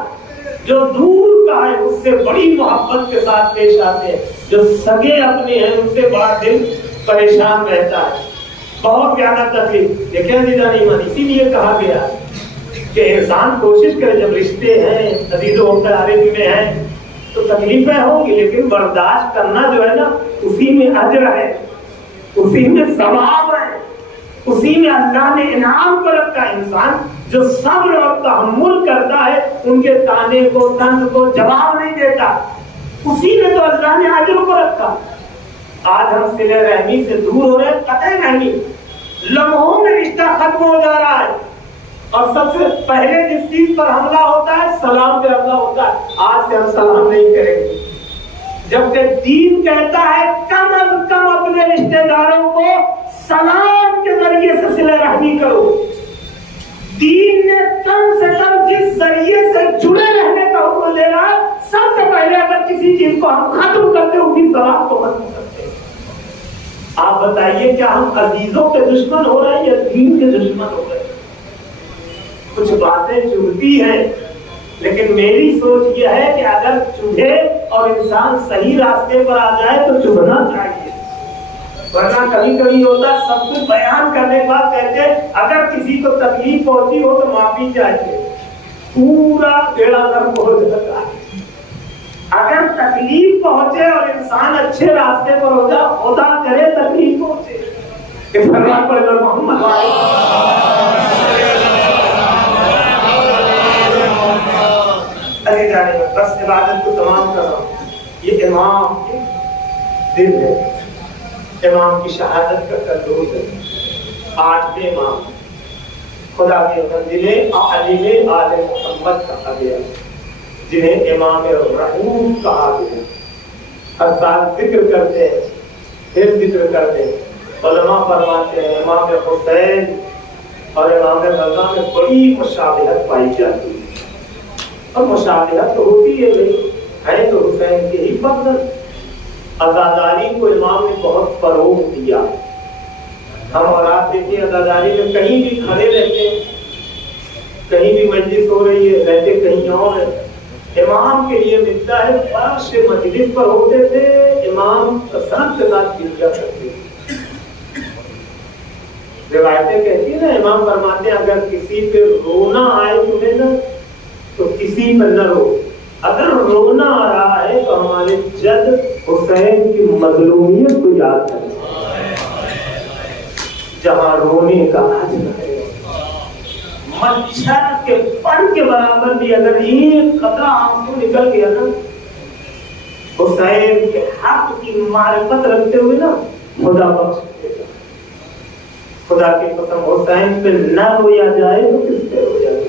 जो दूर का है उससे बड़ी मोहब्बत के साथ पेश आते हैं। जो सगे अपने हैं उनसे बड़ा दिल परेशान रहता है, बहुत ज्यादा तकलीफ। देखिए इसीलिए कहा गया कि इंसान कोशिश करे, जब रिश्ते हैं अजीज़ों क़रीब में हैं तो तकलीफें होंगी, लेकिन बर्दाश्त करना जो है ना, उसी में अजर है, उसी में सवाब है, उसी में अल्लाह ने इनाम को रखा। इंसान जो सब्र और तहम्मुल करता है, उनके ताने को तंज को जवाब नहीं देता, उसी में तो अल्लाह ने अजर को रखा। आज हम सिले रहमी से दूर हो रहे हैं, कतई रहमी, लम्हों में रिश्ता खत्म हो जा रहा है। और सबसे पहले जिस चीज पर हमला होता है, सलाम पे हमला होता है। आज से हम सलाम नहीं करेंगे, जबकि दीन कहता है कम अज कम अपने रिश्तेदारों को सलाम के जरिए से सिले रहमी करो। दीन ने कम से कम जिस जरिए से जुड़े रहने का हुक्म दे रहा है, सबसे पहले अगर किसी चीज को हम खत्म करते उसी सलाम को खत्म करते हैं। आप बताइए क्या हम अजीजों के दुश्मन हो रहे हैं या दीन के दुश्मन हो रहे हैं? कुछ बातें चुभती हैं, लेकिन मेरी सोच यह है कि अगर चुभे और इंसान सही रास्ते पर आ जाए तो चुभना चाहिए। वरना कभी कभी होता सब कुछ बयान करने के बाद कहते हैं अगर किसी को तकलीफ पहुंची हो तो माफी चाहिए, पूरा बेड़ा गर्क हो जाता है। अगर तकलीफ पहुंचे और इंसान अच्छे रास्ते पर हो जाए, खुदा करे तकलीफ पहुंचे। इस फरमान पर मोहम्मद बस इबादत को तमाम कर रहा हूँ। ये इमाम के दिल है, इमाम की शहादत का तर्जुमा है। 8वें इमाम खुदा के मंजिले आलिमे आले मोहम्मद कहा गया, जिन्हें इमाम रहूम कहा गया। हर साल जिक्र करते हैं, फिर जिक्र करते हैं। उलमा फरमाते हैं इमाम हुसैन और इमाम रज़ा में बड़ी मुशाबिहत पाई जाती है। और मुशाबिहत तो होती है भाई, है तो हुसैन के ही फर्जन। अज़ादारी को इमाम ने बहुत फरोग दिया। हम और आप देखिए अज़ादारी में कहीं भी खड़े रहते हैं, कहीं भी मजलिस हो रही है, रहते कहीं और है, इमाम के लिए मिलता है। फर्श मजलिस पर होते थे, इमाम सनद के साथ गिरजा करते थे। रिवायतें कहती है ना, इमाम फरमाते हैं अगर किसी पे रोना आए तुम्हें ना, तो किसी पर न रो। अगर रोना आ रहा है तो हमारे जद हुसैन की मजलूमियत को याद करें, जहां रोने का अजर है। मच्छर के पर के बराबर भी अगर एक कतरा आंसू निकल गया ना, हुसैन के हक की मारिफत रखते हुए ना, खुदा बख्श देगा। खुदा की कसम, हुसैन पे न रोया जाए तो किस पे रोया जाए?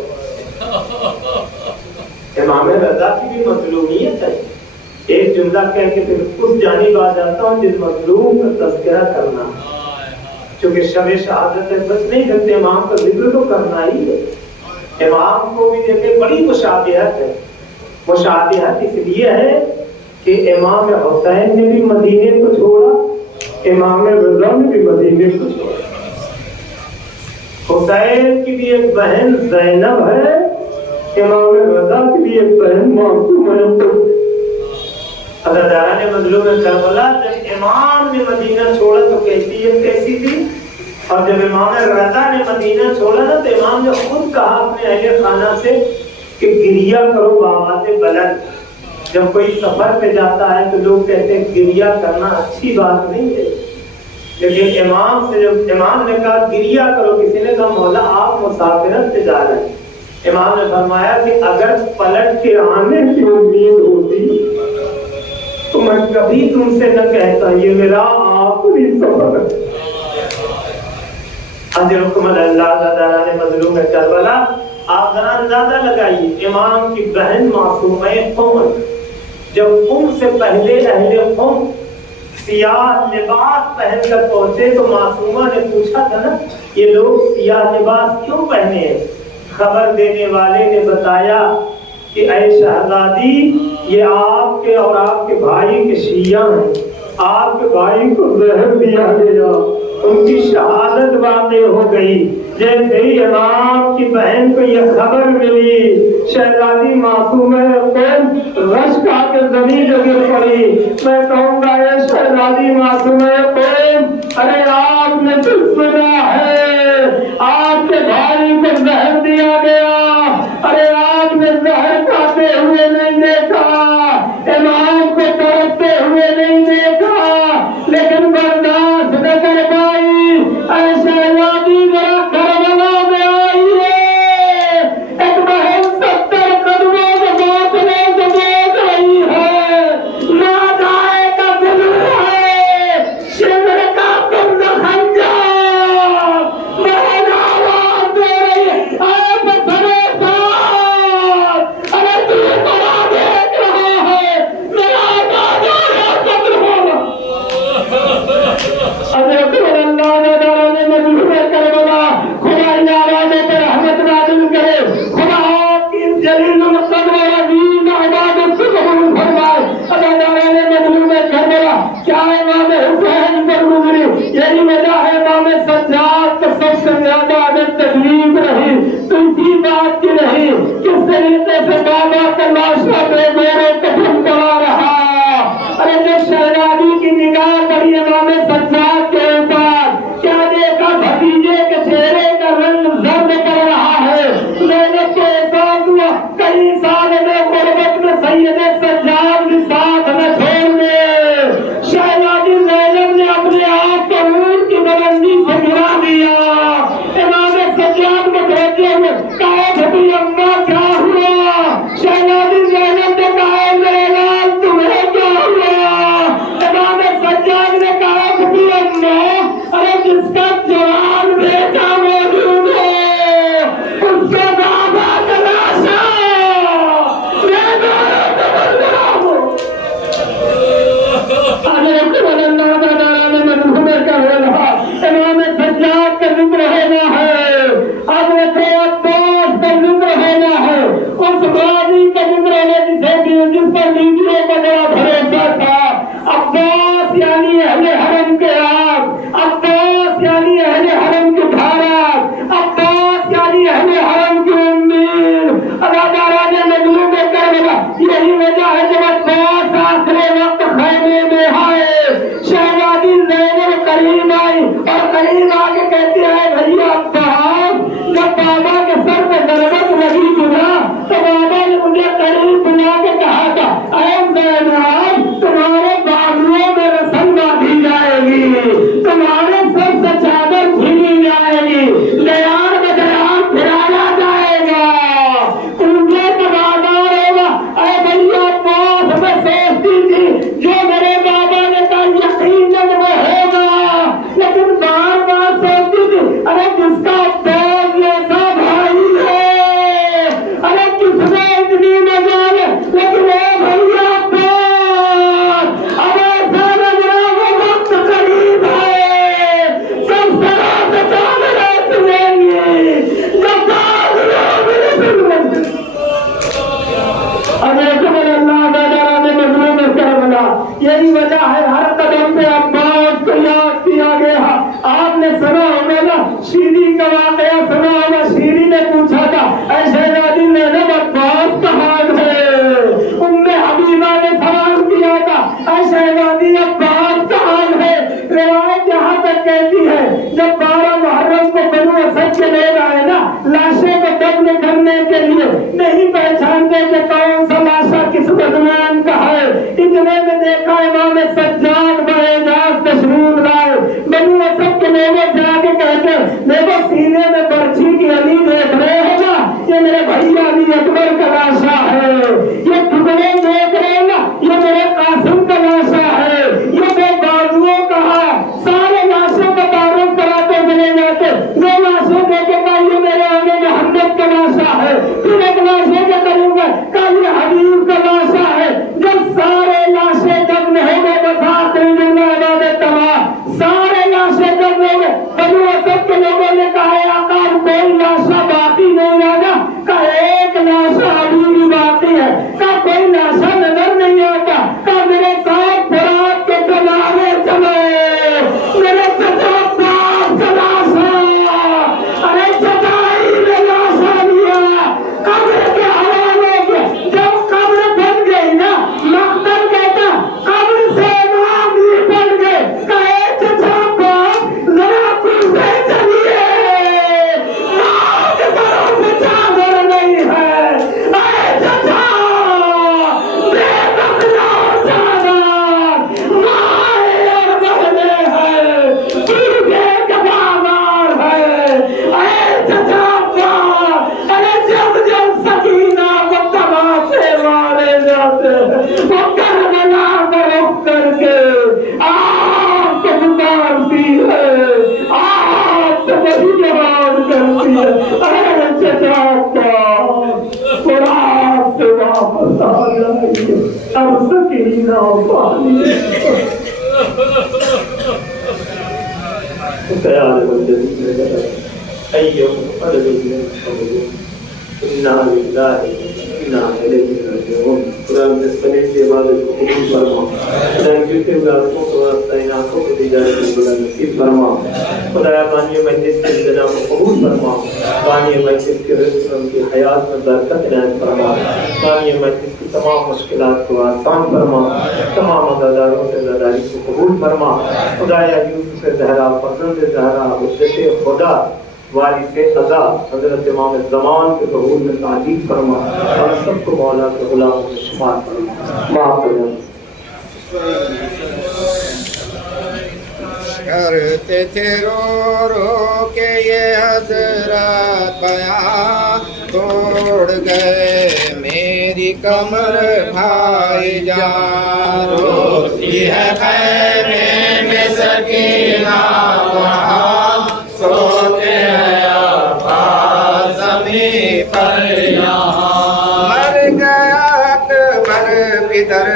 इमाम रज़ा की भी मज़लूमियत है। एक जुमला कह के फिर उस जानिब आ जाता हूँ जिस मज़लूम का तज़किरा करना, क्योंकि शब शहादत है, बस नहीं करते, इमाम का जिक्र तो करना ही है। इमाम को भी देखे बड़ी मुशाबिहत है। मुशाबिहत इसलिए है कि इमाम हुसैन ने भी मदीने को छोड़ा, इमाम रज़ा ने भी मदीने को छोड़ा। हुसैन की भी एक बहन ज़ैनब है, इमाम रज़ा की भी एक बहन मासूम है। अदादारान मज़लूम करबला जब इमाम ने मदीना छोड़ा तो कैफियत कैसी थी, और जब इमाम रज़ा ने मदीना छोड़ा ना तो इमाम ने खुद कहा अपने अहले खाना से कि गिरिया करो बावाज़े बुलंद। जब कोई सफर पे जाता है तो लोग कहते हैं गिरिया करना अच्छी बात नहीं है, लेकिन इमाम से जब इमाम ने कहा गिरिया करो, किसी ने कहा मौला आप मुसाफिरत से जा रहे हैं, इमाम ने फरमाया कि अगर पलट के आने की उम्मीद होती तो मैं कभी तुमसे न कहता ये मेरा आखिरी सफर है। मज़लूम करबला आप जरा अंदाजा लगाइए, इमाम की बहन मासूमा क़ुम, जब क़ुम से पहले अहले क़ुम सियाह लिबास पहनकर पहुंचे तो मासूमा ने पूछा था ना ये लोग सियाह लिबास क्यों पहने हैं। खबर देने वाले ने बताया कि ऐ शहजादी ये आपके और आपके भाई के शिया हैं, आपके भाई को जहर दिया गया, उनकी शहादत वाक़ई हो गई। जैसे ही इमाम की बहन को यह खबर मिली, शहजादी मासूम रश खा के जमीन गिर पड़ी। मैं कहूँगा ये शहजादी मासूम अरे आपने तो सुना है आपके भाई को जहर दिया गया, अरे आपने जहर खाते हुए नहीं देखा, इमाम को तड़पते हुए नहीं देखा, लेकिन बर्दाश्त न कर पाई। ऐसा शहजादी जरा करबला में आइए, एक बहन 70 कदमों के फासले से देख रही है, ना जाए का दिल है, शिविर का कुंद खंजर बहन आवाज दे रही है, आप सरे साथ, अरे तू बड़ा देख रहा है, मेरा राजा कत्ल होगा। अरे अल्लाह ने मजबूर करबला खुदा याराने पर रहमत नाज़िल करे, खुदा आपकी जलील मक़सद और अज़ीम इबादत को कबूल फरमाए। अल्लाह ने मजबूर करबला क्या इमाम हुसैन पर गुजरी, यही वजह है इमाम सज्जाद को सबसे ज्यादा आदत तकलीफ रही तो इसी बात की रही किस तरीके से बाबा का लाशा बेगोरे कफन पड़ा रहा। अरे जब शहजादी की निगाह पड़ी इमाम सज्जाद के ऊपर, क्या देखा भतीजे के चेहरे का रंग जर्द पड़ रहा है। मैंने तो एहसास हुआ कई साल में गुर्बत में सैयद सज्जाद के साथ न छोड़ने। शहजादी ज़ैनब ने अपने आप को ऊंट की बुलंदी से गिरा दिया। इमाम सज्जाद को देखते हुए कहा भती अम्मा क्या हुआ। शहजादी ज़ैनब ने कहा मेरे लाल तुम्हें क्या हुआ। इमाम सज्जाद ने कहा भती अम्मा अरे जिसका जवान बेटा मौजूद है उसका बाबा तलाशा इमाम सज्जाद का जिक्र होना है, अब अब्बास का जिक्र होना है, उस गाजी का जिक्र होना जिस पर लीजिए का बड़ा भरोसा था। अब्बास यानी अहले हरम के आप, अब्बास यानी अहले हरम की भारत, अब्बास यानी अहले हरम की उम्मीद। अदादारा ने मजलूम करबला यही वजह है जब अब्बास आखिरी वक्त खैमे में आए, शहजादी ज़ैनब करीब आई और करीब आके कहती है भैया अब्बास जब बाबा के सर पे दरबत लगी थी ना तो बाबा ने मुझे करीब बुला के कहा था ऐ ज़ैनब तुम्हारे बाजुओं में रस्म बांधी जाएगी, तुम्हारे सर से चादर छीनी जाएगी, दयान में दयान फिराया जाएगा, उनके तबादार होगा। ऐ भैया अब्बास मैं सोचती थी जो मेरे बाबा ने कहा यकीनन वो होगा, लेकिन बार बार सोचती थी अरे जिसका अब्बास जैसा भाई है अरे किसने इतनी मजाल, लेकिन वो भैया अब्बास अब ऐसा लग रहा वो वक्त करीब है जब सरा से चादरें चलेंगी, जब बाजुओं में रस्म। यही वजह है हर कदम पे अब्बास को याद किया गया। आपने सुना होगा ना सीधी का वाकया रिवायत यहाँ तक कहती है जब 12 मुहर्रम को बनु असद के लोग आए ना लाशों को दफन करने के लिए, नहीं पहचानते कि कौन सा लाशा किस बदनाम का है। इतने में देखा इमाम सज्जाद बएजाज तशरीफ लाए। बनु असद के लोगों से आके कहते देखो सीने में बर्छी की अली देख रहे हो ना, ये मेरे भैया अली अकबर का लाशा है। ये टुकड़े देख रहे हो ना, ये मेरे कासिम का लाशा है। ये दो बाजुओं का है। सारे लाशों का तारुफ कराते चले जाते। दो लाशें देखेगा ये मेरे आगे मोहम्मद का लाशा है। फिर एक लाशे के करीब का ये हबीब का लाशा है। जब सारे लाशें दफन हो गए बस आखिरी जुमला इबादत तमाम, सारे लाशें दफन हो गए। बनु असद के लोगों ने कहा आका कोई लाशा बाकी नहीं रहा, का एक लाशा अभी भी बाकी है, का कोई लाशा नजर नहीं आता, का मेरे साथ फरात के किनारे चलो, मेरे चचा बाप का लाशा, अरे चचाई ने लाशा लिया कब्र के हवाले के। जब कब्र बन गई ना मकतल कहता कब्र से नाम ही बन गए, कहे चचा बाप जरा कुर्से चलिए, नाम करो चादर नहीं है, अरे चचा बेदम जाओ चादर, माए और बहने हैं, चूल्हे का बाजार है, अरे चचा बाप, अरे जब जब सकीना को तमाचे मारे जाते हैं वो करबला का रुख करके आपको पुकारती है, आपसे वही जवाब करती है, अरे चचा बाप फरात से वापस आ जाइए, अब सकीना पानी ख्याल खुदाया बानी मस्जिद के जना को कबूल फरमा, बानी मस्जिद के रिज़्क़ की हयात में बरकत इनायत फरमा, बानी मस्जिद की तमाम मुश्किलात को आसान फरमा, तमाम अज़ादारों से अज़ादारी को कबूल फरमा। खुदाया यूसुफ ज़हरा फज़ल ज़हरा उज़्ज़त खुदा वारिस अज़ा हज़रत इमाम ज़मान के ज़हूर में ताज़ीब फरमा और सबको मौला के गुलाम में शुमार फरमा। माफ़ करना करते थे रो रो के ये हजरत बयां तोड़ गए मेरी कमर भाई जान, रोती है खैमे में सकीना वहाँ सोते हैं अब्बास ज़मीं पर यहाँ, मर गया अकबर पितर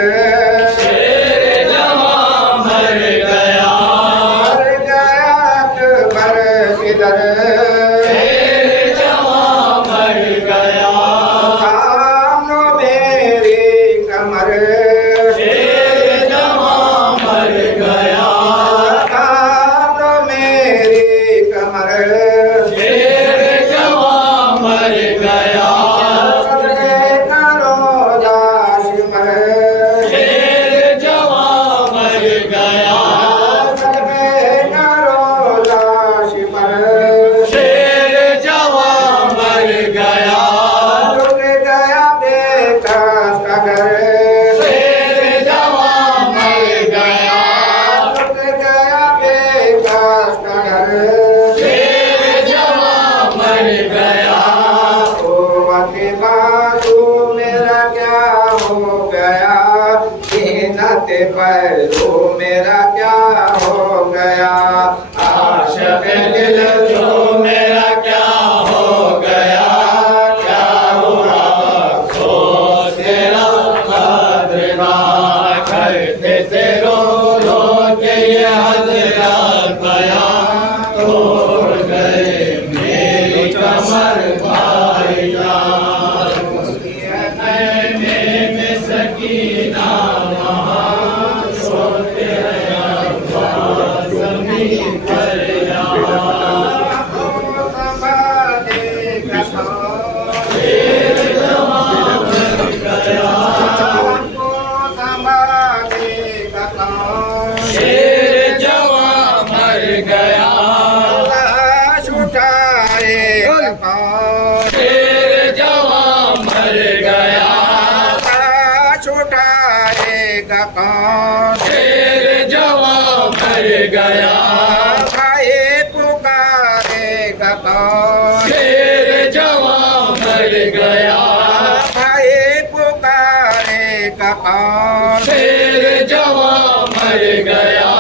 मेरा क्या हो गया, आशिक़ दिल जो मेरा क्या हो गया, क्या हुआ अफ़सोस तेरा कद्र ना करते थे रो रो के ये हज़रत बयां तोड़ गए मेरी कमर भाई जान, में सकीना जवान गया लाश उठाएगा कौन शेर जवां मर गया लाश उठाएगा कौन शेर जवां मर गया भाई पुकारेगा कौन शेर जवां मर गया भाई पुकारेगा कौन शेर जवां मर गया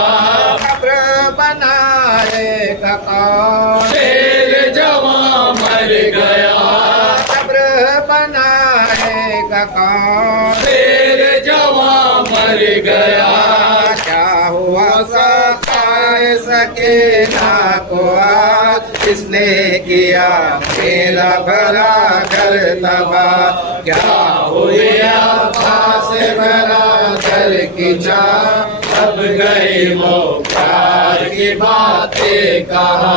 कब्र बनाएगा कौन शेर जवां मर गया कब्र बनाएगा कौन शेर जवां मर गया क्या हुआ सकाए सके ना को आज इसने किया मेरा भला कर तबाह क्या हुआ से भला कर की चाह अब गई वो प्यार की बातें कहा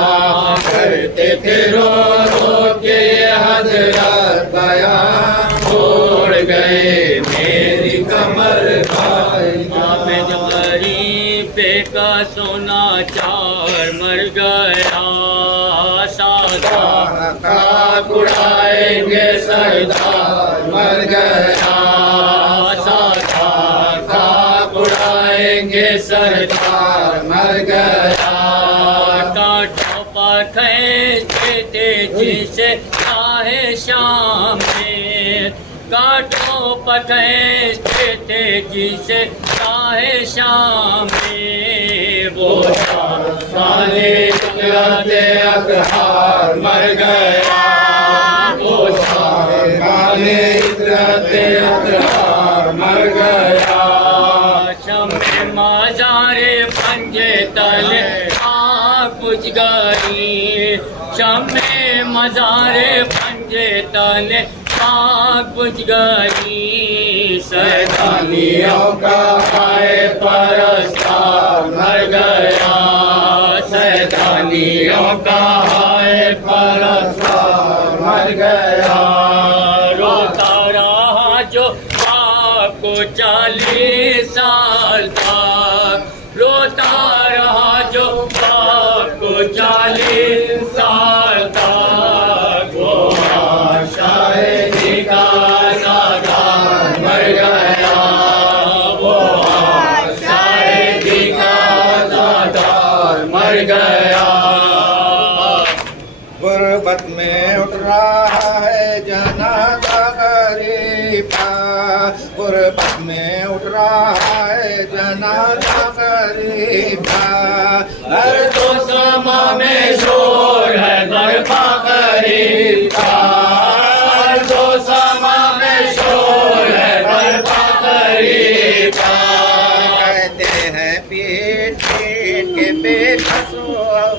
करते थे रो रो के हजरत बयान छोड़ गए मेरी कमर पे जबरी पे का सोना चार मर गया सादा खाक उड़ाएंगे सरदार मर गया सादा खाक उड़ाएंगे सरदार मर गया कांटों पर खींचते तेजी से चाहे शाम में कांटों पर खींचते तेजी से चाहे शाम में वो साले चलते अतहार मर गया वो साले चलते अतहार मर गया शम्मे माजारे पंजे तले आग बुझ गई शम्मे मजारे पंजे तले आग बुझ गई सैतानियों का आए परस्तार मर गया सैतानियों का आए परस्तार मर गया रोता रहा जो बाप को 40 साल तक रोता रहा जो बाप को 40 साल तक वो शायरी का सागार मर गया वो शायरी का सागार मर गया गुर्बत में उठ रहा है जनाजा गरीबा गुर्बत में उठ रहा है जनाजा गरीबा हर तो समा में शोर है बर्फा गरीबा हर तो समा में शोर है बर्फा गरीबा कहते हैं पीठ पीठ के बेबसो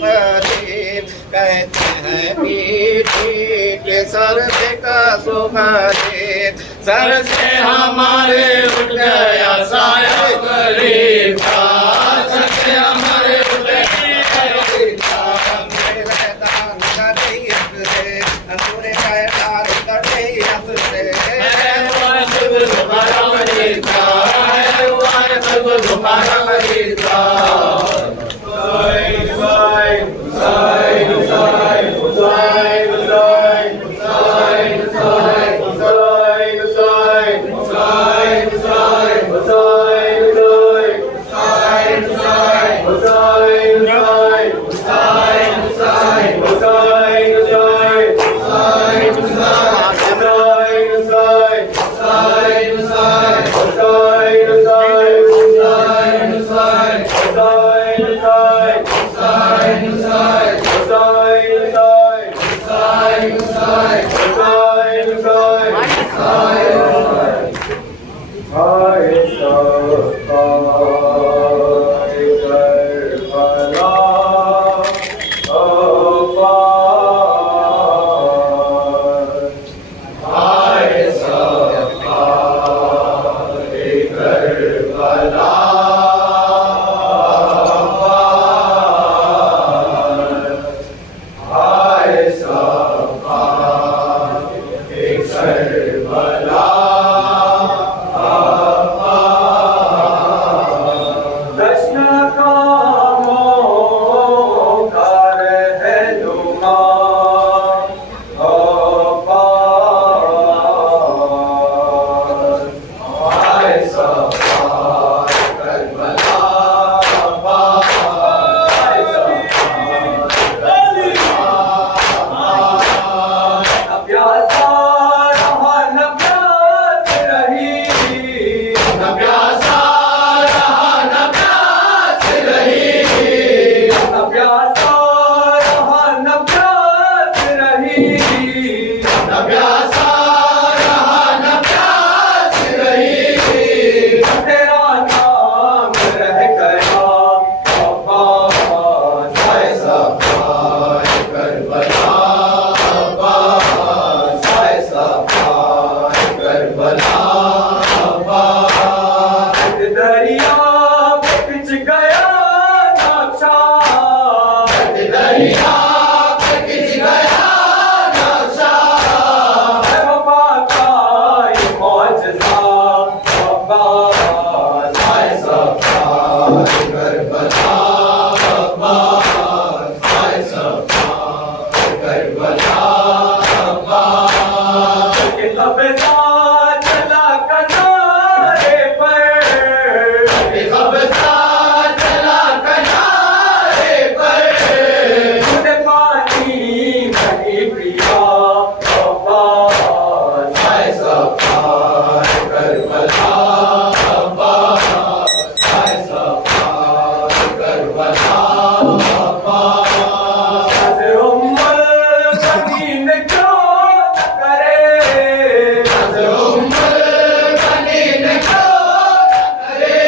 गरीब कहते हैं पीठ पीठ के सर पे कसो गरीब सर से हमारे उठ गया साया गरीब का सर से हमारे उठ गया गरीब का मेरे दान का दैयत से पूरे कैदार का दैयत से तुम्हारा गरीब का है वो तुम्हारा गरीब का करबला अब्बास हाय सब्बार करबला अब्बास के कब्जा चला किनारे पर कब्जा चला किनारे पर खुद पानी बनी प्रिया अब्बास हाय सब्बार करबला अब्बास हाय सब्बार करबला अब्बास उम्र बनी न क्यों करे उम्र बनी न करे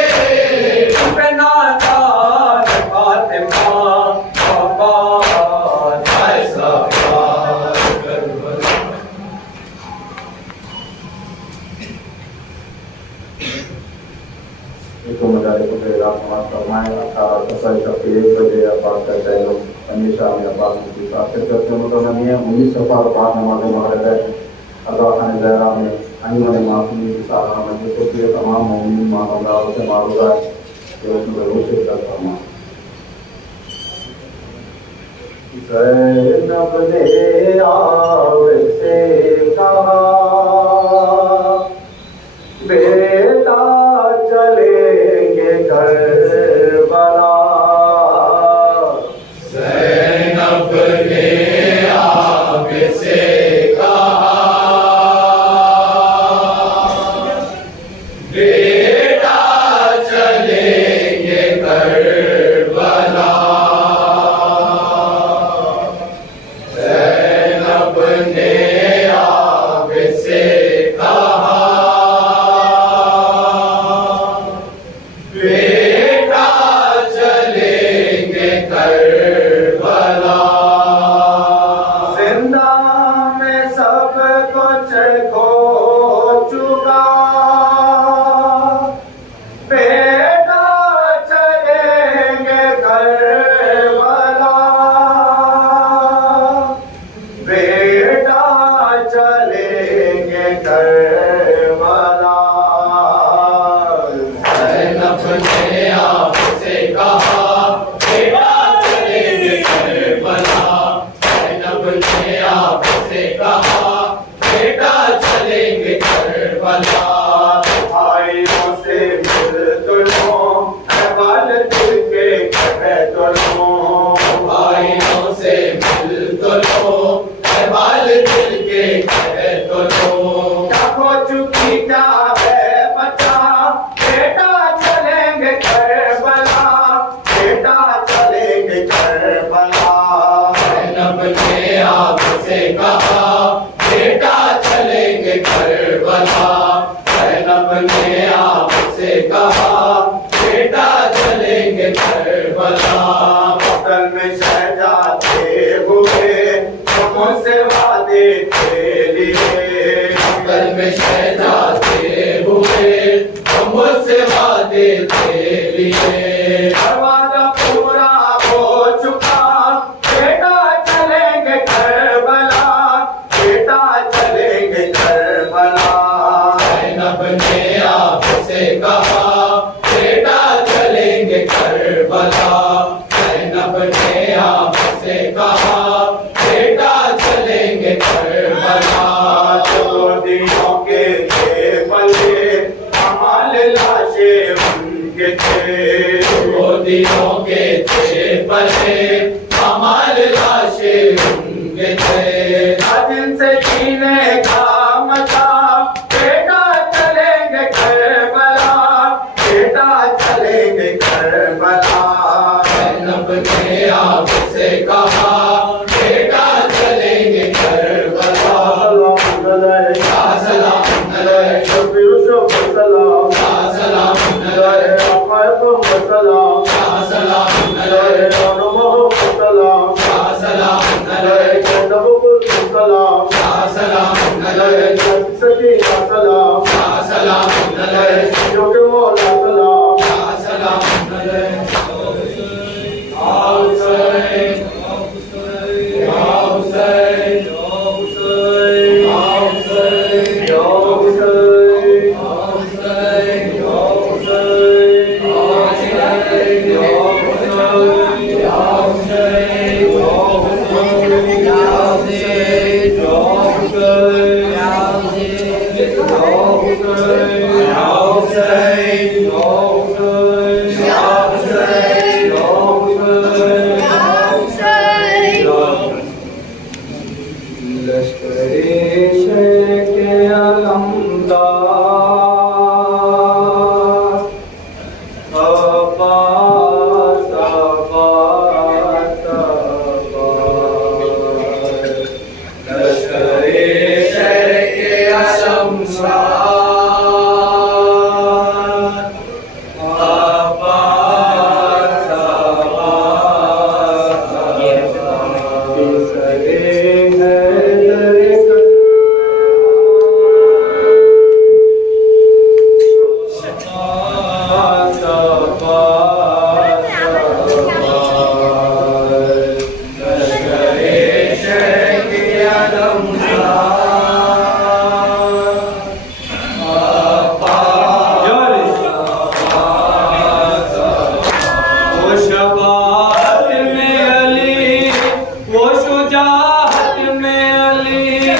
बिना साथ फातिमा अब्बास हाय सब्बार Karbala itu menjadi putera Muhammad Permai atas selesai tapi kerja apa kerja yang penyisa yang apa kita kerja teman-teman ni mungkin separ part nama mereka atau akan daerah ni ani mana masuk ni bisa nama itu dia tamam mungkin mana orang se maruga itu baru kita sama Zainab ne aawse kaha बेटा चलेंगे करबला ज़ैनब ने आपसे कहा बेटा चलेंगे करबला ज़ैनब ने आपसे कहा बेटा चलेंगे करबला जिंदा में सब कुछ खो चुका बेटा चलेंगे करबला बेटा चलेंगे करबला ज़ैनब ने आपसे कहा बेटा चलेंगे करबला ज़ैनब ने आपसे कहा बेटा चलेंगे करबला भाइयों से मिल तुलो बाल दिल के कह तुलो भाइयों से मिल तो लो बाल दिल के कह तो लो क्या खो चुकी क्या है बचा बेटा चलेंगे करबला बेटा चलेंगे करबला ज़ैनब ने आपसे कहा बेटा चलेंगे करबला ज़ैनब ने आपसे कहा बेटा चलेंगे करबला कल में शहजादे हुए मुझसे वादे के लिए कल में शहजादे हुए हम मुझसे वादे के लिए वादा पूरा हो चुका बेटा चलेंगे करबला बेटा चलेंगे करबला ज़ैनब ने आपसे कहा बेटा चलेंगे करबला ज़ैनब ने आपसे कहा बेटा चलेंगे करबला जो दिनों के थे पले हमाल लाशे उनके थे वो दिनों के थे पले हमार लाशे उनके थे जिनसे जीने का मजा बेटा चलेंगे करबला बेटा चलेंगे करबला ज़ैनब ने आपसे कहा बेटा चलेंगे करबला या सलाम अलैहि या सलाम अलैहि या सलाम अलैहि या सलाम अलैहि या सलाम अलैहि या सलाम अलैहि या सलाम अलैहि शबात में अली, वो शुजाअत में अली,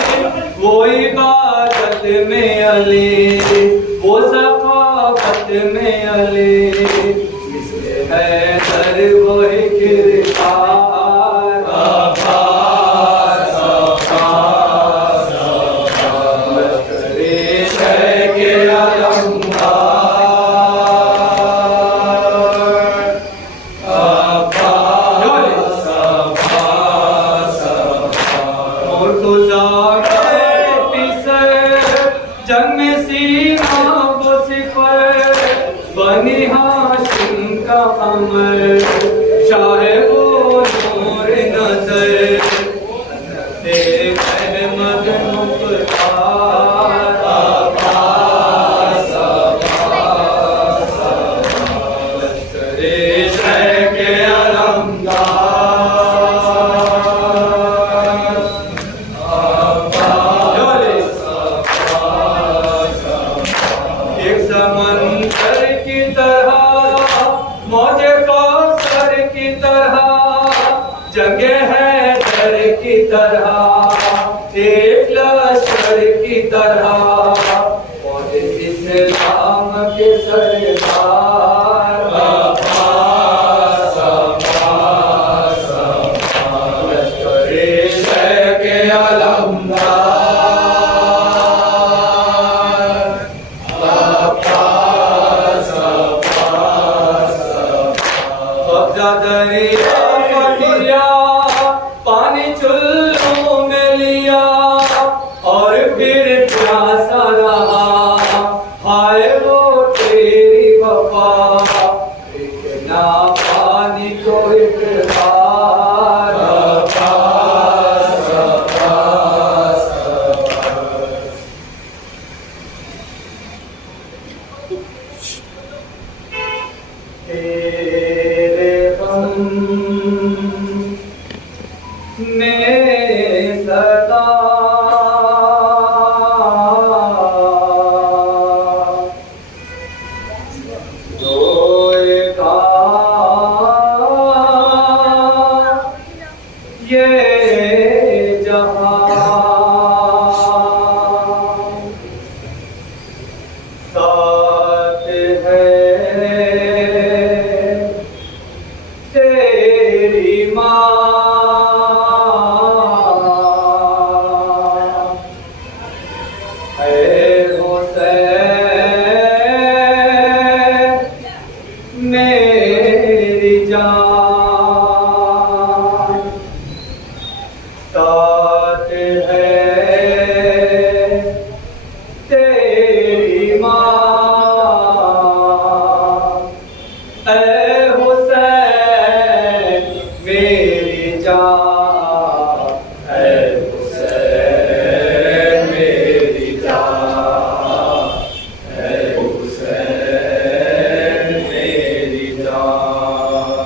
वो इबादत में अली, वो सखावत में अली, जिसमें है दर वो किरदार। जंग में सीना वो सिफर बनी हाशिम का अमर, चाहे वो नूर नजर देख अहमद मुख्तार। लश्करे शह के अलमदार, समंदर की तरह मौजे कौसर की तरह, जंगे है डर की तरह, एक लश्कर की तरह, और इस्लाम के सरदार। लश्करे शह के अलमदार, दरिया पटिया पानी चुल्लू में लिया, और फिर प्यासा रहा, हाय वो तेरी वफा, एक ना पानी को इकरार। में सदा रोएगा ये जहां, साथ है तेरी माँ, मेरी जान, साथ है तेरी माँ, ऐ हुसैन मेरी जान, ऐ हुसैन मेरी जान, ऐ हुसैन मेरी जान।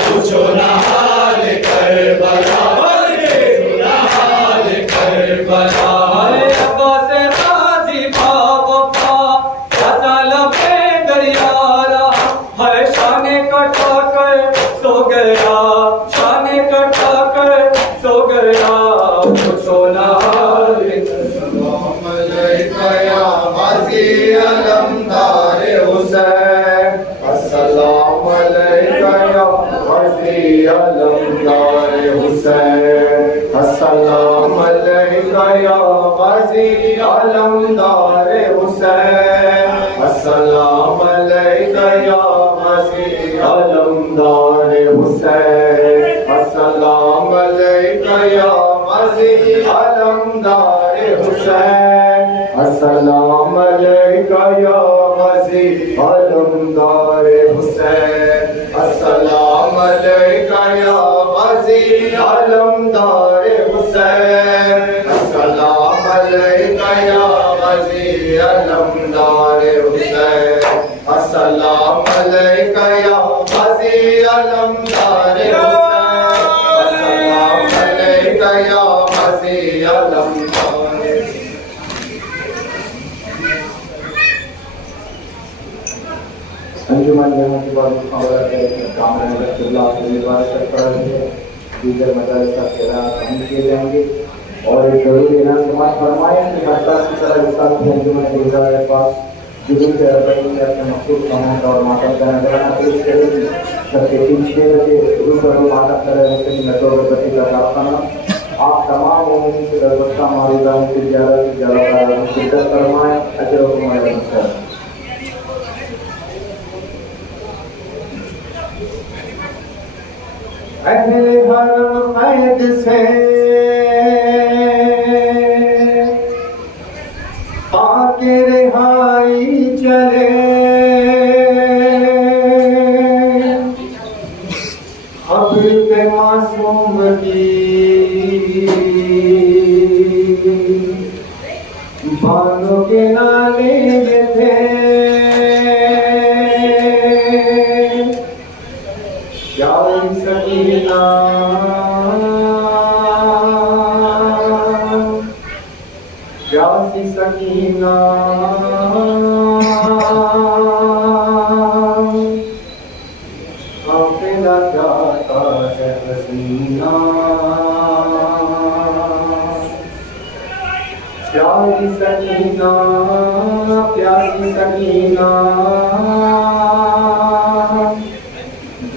पूछो न हाल गाजी अलमदार हुसैन अस्सलाम अलैका या गाजी अलमदार हुसैन अस्सलाम अलैका या गाजी अलमदार हुसैन अस्सलाम अलैका या गाजी अलमदार हुसैन अस्सलाम अलैका या गाजी अलमदार हुसैन अस्सलाम अलैका या गाजी अलमदार हुसैन अस्सलाम अलैका या गाजी अलमदार हुसैन अस्सलाम अलैका या गाजी अलमदार। अंजुमन यहाँ की बात खबर है दीगर मदरसा किरात हम किए जाएंगे और एक जरूरी ऐलान समाज फरमाए कि हड़ताल की तरह उस्ताद की अंजुमन गुलजार के पास जुलूस से अपने मखसूस समाज और मातम का नजराना पेश करेगी। सबके 3-6 बजे रूबरू मातम कर नटोबती का कारखाना आप तमाम उम्मीद से व्यवस्था मारूदा से ज़्यादा शिरकत फरमाएं। अजर नमस्कार। अहले हरम कैद से पाके रिहाई चले खबर पे मासूम की बालों के नाले में थे सकीना प्यासी सकीना काफिला जाता है हसीना प्यासी सकीना प्यासी सकीना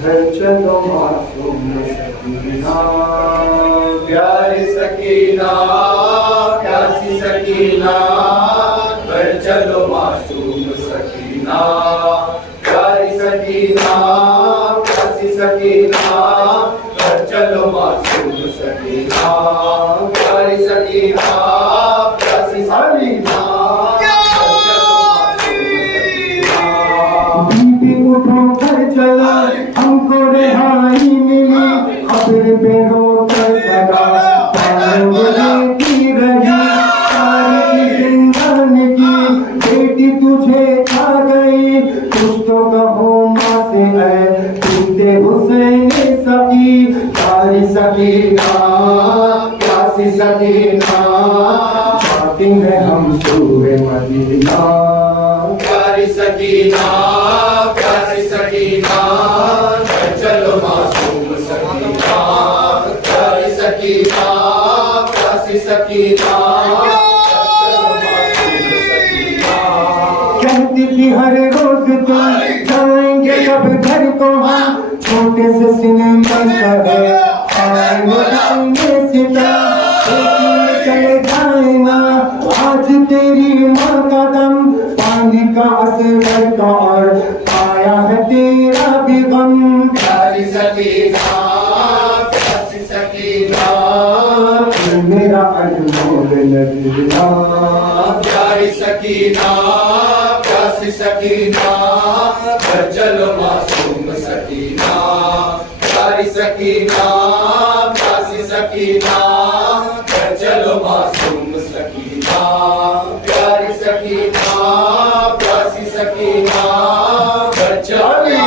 घर चलो मासूम सकीना प्यारी सकीना प्यासी सकीना घर चलो मासूम सकीना प्यारी सकीना प्यासी सकीना घर चलो मासूम सकीना प्यारी सकीना प्यासी सकीना चला हमको रिहाई मिली खबर पे होकर सगा की रही सारी जिंदगी बेटी तुझे खा गई कुछ तो कहो माँ से है तुमसे हुसैन सकी सारी सकीना प्यासी सकीना जाते हैं हम सूरे मदीना प्यारी सकीना प्यासी सकीना चलो मासूम सकीना प्यारी सकीना प्यासी सकीना चलो मासूम सकीना। कहती थी हर रोज तुम जाएंगे कब घर को हम छोटे से सिनेमा है आएंगे सीता चले जाएगा आज तेरी माँ का दम पानी का असर का और आया है तेरा भी गम प्यारी सकीना प्यासी सकीना मेरा अनमोल नगीना प्यारी सकीना प्यासी सकीना घर चलो मासूम सकीना प्यारी सकीना प्यासी सकीना घर चलो मासूम सकीना प्यारी सकीना प्यासी सकीना घर चलो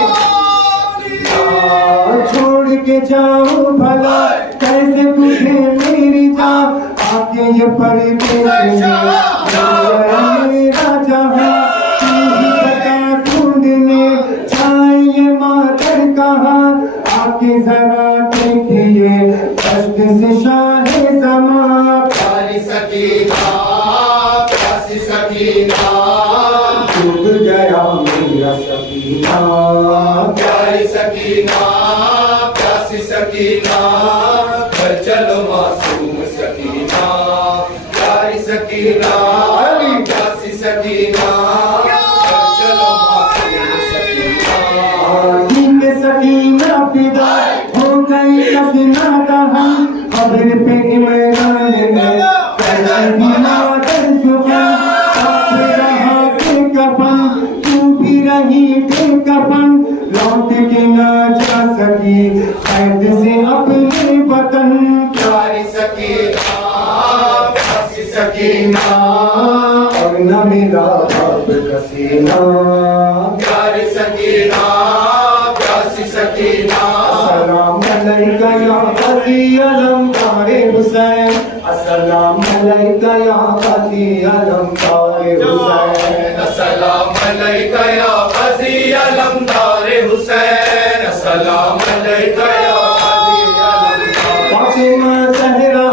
छोड़ के जाऊं भला कैसे तुझे मेरी जान आके ये परदेश मेरा जहां बता ढूंढने चाहिए मातर कहाँ आके जरा देखिए कष्ट से शाहे ज़मा प्यारी सकीना प्यासी सकीना डूब गया मेरा सकीना प्यारी सकीना प्यासी सकीना घर चलो मासूम सकीना प्यारी सकीना आखिर पे इमरान ने पहला दिया दर्शुका रहा बेकफन तू भी रही बेकफन लौट के ना जा सकी कैद से अपने वतन प्यारी सकीना और न मिला बाप का सीना प्यारी सकीना प्यासी सकीना अस्सलाम अलैका या ग़ज़ी अलमदारे हुसैन अस्सलाम अलैका या ग़ज़ी अलमदारे हुसैन अस्सलाम अलैका या ग़ज़ी अलमदारे हुसैन अस्सलाम अलैका या ग़ज़ी अलमदारे फातिमा ज़हरा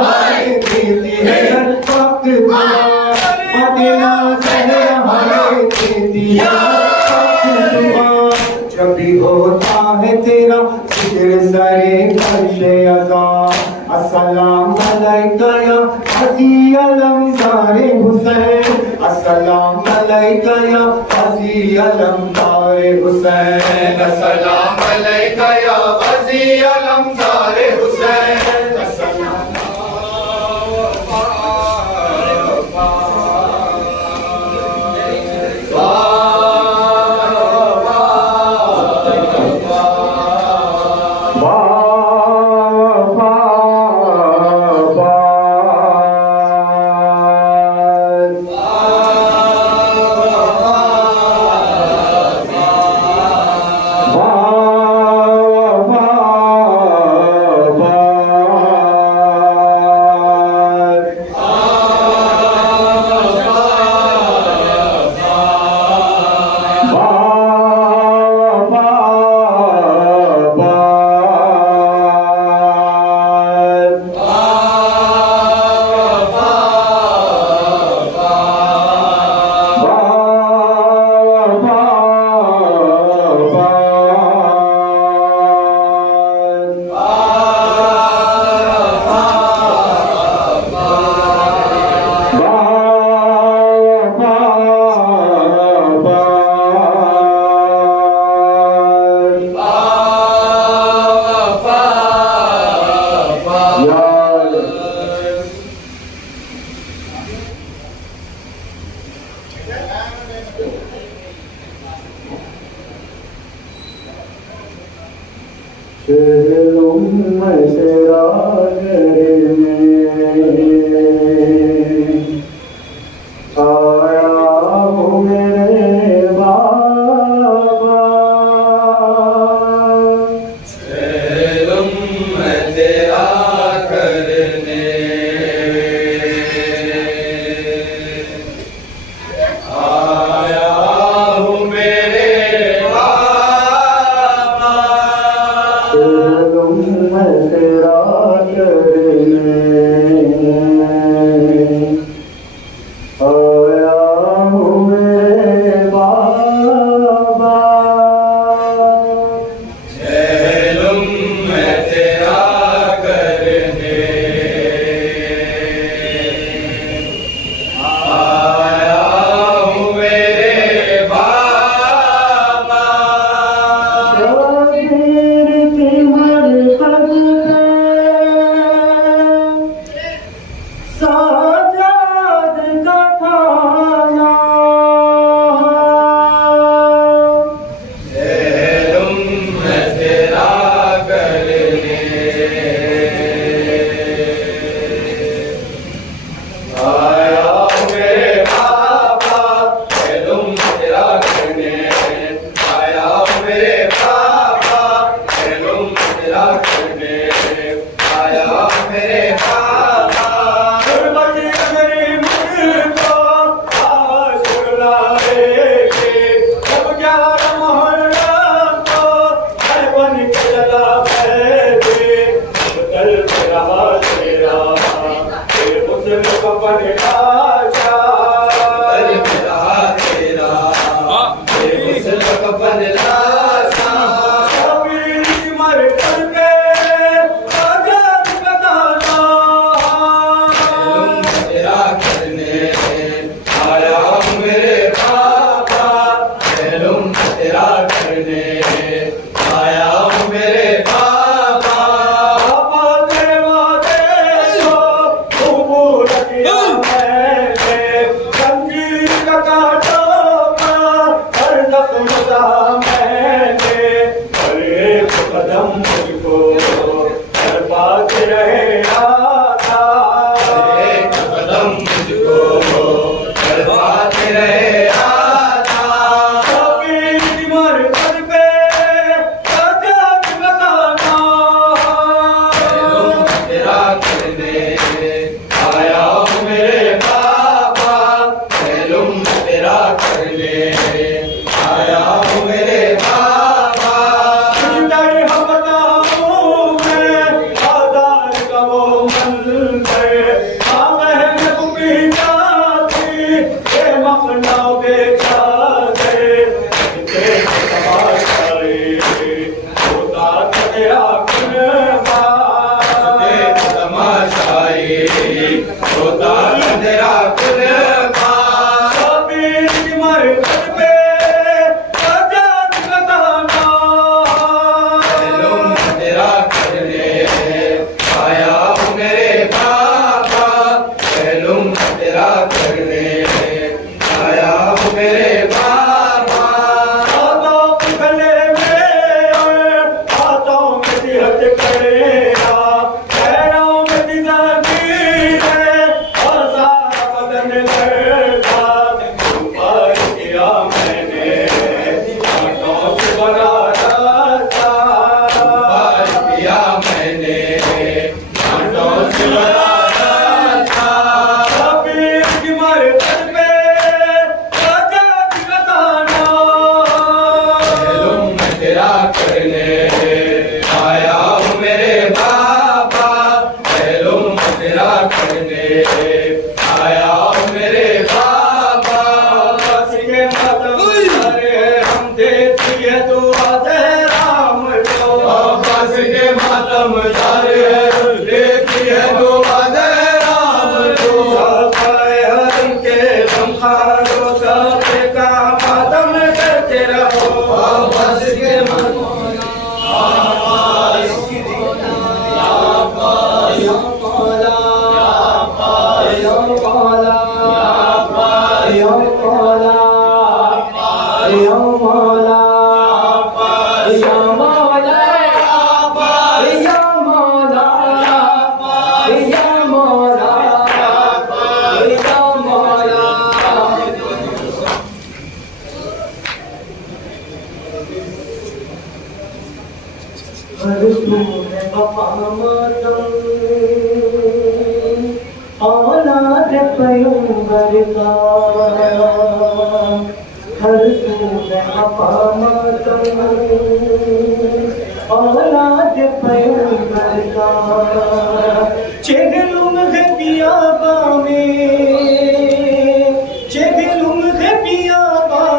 देती है हर वक्त दुआ फातिमा ज़हरा देती है हर वक्त दुआ जब भी होता है तेरा जिक्र सरे फर्शे अज़ा अस्सलाम अलैका या ग़ज़ी अलमदारे हुसैन अस्सलाम अलैका या ग़ज़ी अलमदारे हुसैन अस्सलाम अलैका या ग़ज़ी अलमदारे हुसैन आया मेरे बाबा रहे आता, एक कदम मुझको करवाते रहे आता, कभी मरकज पे सजद बताना, तेरा करने आया हूँ मेरे बाबा, मालूम तेरा करने आया हूँ मेरे बाबा, डर हम बताऊं मैं आजाद का वो मंज़र, हाँ महबूब की जाती ये मखना देखा दे, तेरे तमाशाए होता तेरा कुर्बान, देख तमाशाई होता तेरा कुर्बान, शबीर की मरकज पे सजद बताना, मालूम तेरा करने आया हूँ मेरे बाबा, मालूम तेरा करने आया हूँ मेरे बाबा, हाथों के गले में हाथों में दिहत करेगा, पैरों में दिजागीर है और सारा बदन लड़का, ऊपर किया मैंने हाथों से बनाया था, पार किया मैंने कांटों से बनाया था, शबीर की मरकज पे सजद बताना, मालूम तेरा करने आया हूँ मेरे बाबा, मालूम तेरा करने आया हूँ मेरे बाबा, बस के मतम सारे हम देती है दुआ से राम को, बस के मातम जारे है देखी है तो बादे राम को, सफाए हरम के गमखारों सबके का मातम करते रहो, बस के औलाद पैगंबर का हर सूर अपामतम, औलाद पैगंबर का चेगलुम है पियाबा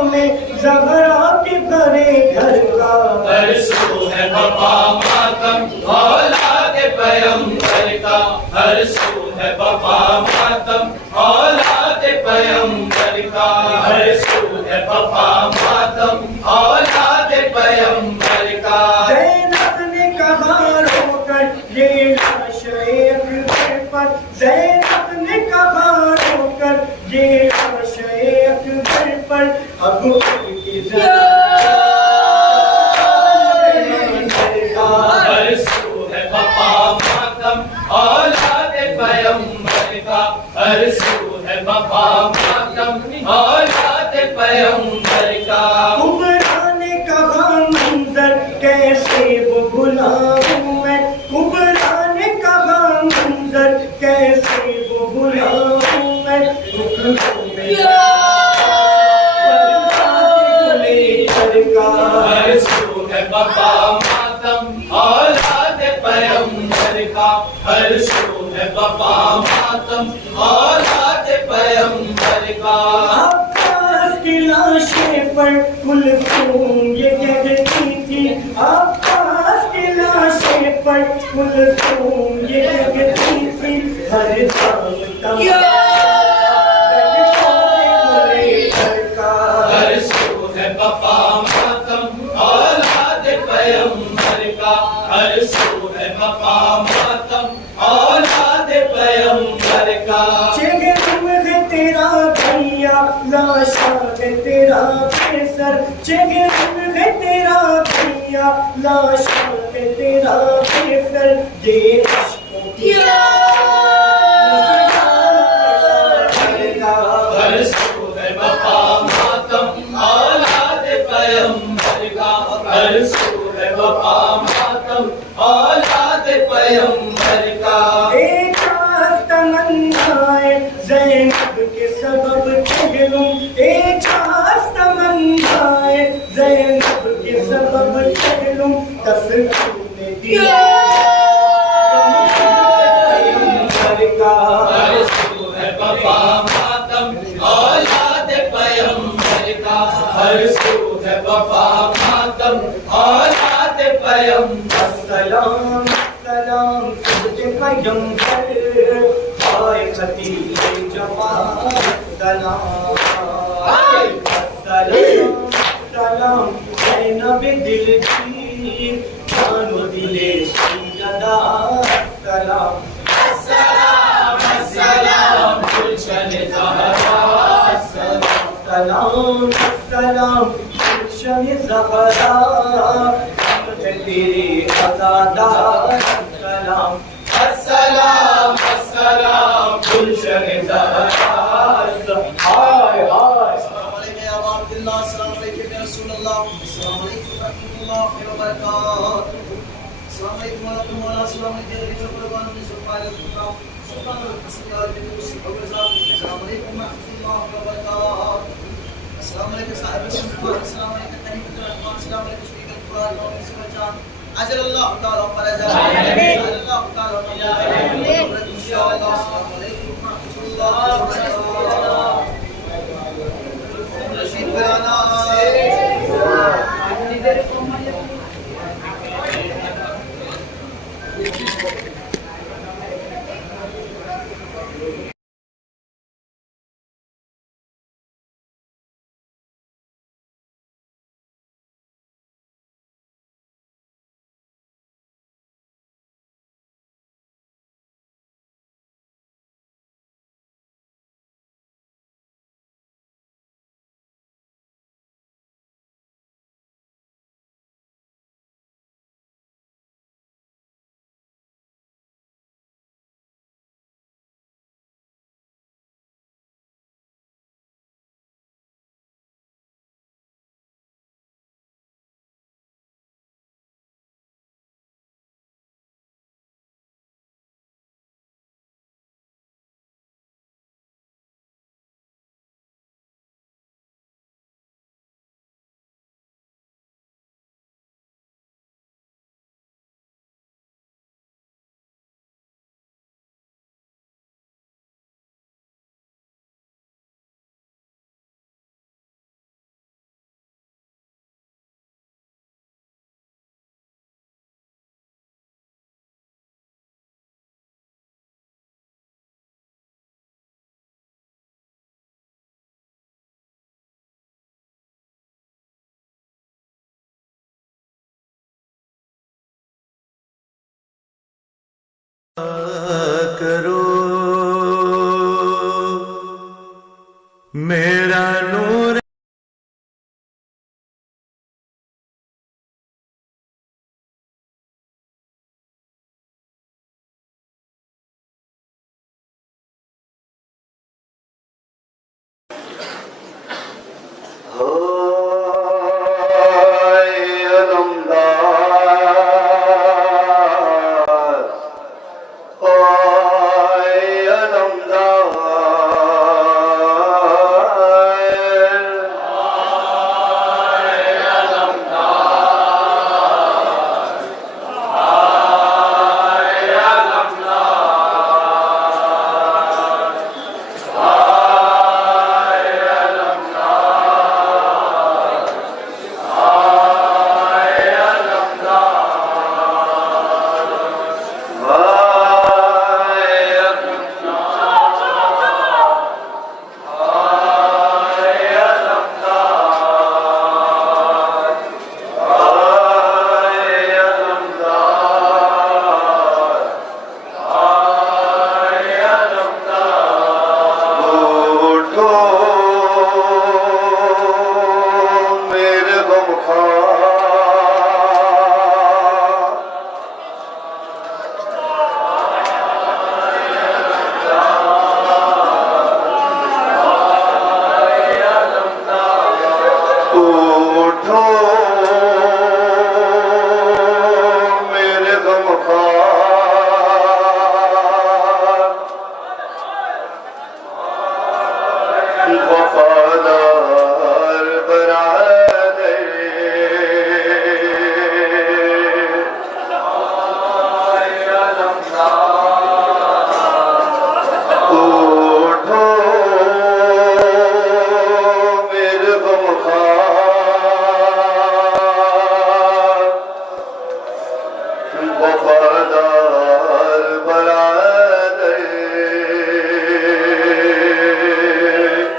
में ज़हरा के करे घर का, हरसू है बपा मातम औलाद पैगंबर का, हरसू है बपा मातम औलाद पैगंबर का, हरसू है बपा मातम औलाद पैगंबर का, ज़ैनब ने कहा रोकर ये लाश एक घर पर, ज़ैनब ने कहा रोकर ये लाश एक घर पर, अब उनकी हरसू है बपा मातम औलाद पैगंबर का, हरसू है बपा मातम औलाद पैगंबर का, कुबरा ने कहा मंजर कैसे वो भुलाऊं मैं, कुबरा ने कहा मंजर कैसे वो भुलाऊं मैं, हरसू है बपा मातम औलाद पैगंबर का, हरसू है बपा मातम औलाद पैगंबर का, अब्बास की लाशें पर कुलसूम ये कहती थी, अब्बास की लाशें पर कुलसूम ये कहती थी, हर जान हरसू है बपा मातम औलाद पैगंबर का, हरसू है बपा मातम औलाद पैगंबर का, चेगलुम है तेरा भैया लाशा है तेरा बेसर, चेगलुम है तेरा भैया लाशा है तेरा बेसर, ये इश्क खतीले जमा सलाम सलाम नबी दिल की जानो दिले सैयदा सलाम अस्सलाम अस्सलाम गुलशन ज़हरा सलाम सलाम गुलशन ज़हरा तेरे अज़ादार सलाम अस्सलाम अस्सलाम गुलशन ज़हरा हाय हाय अजल अल्लाह ताला फरजा अल्लाह ताला इंशाअल्लाह अस्सलाम वालेकुम व रहमतुल्लाह रशीद बराना करो मेरा नूर Oh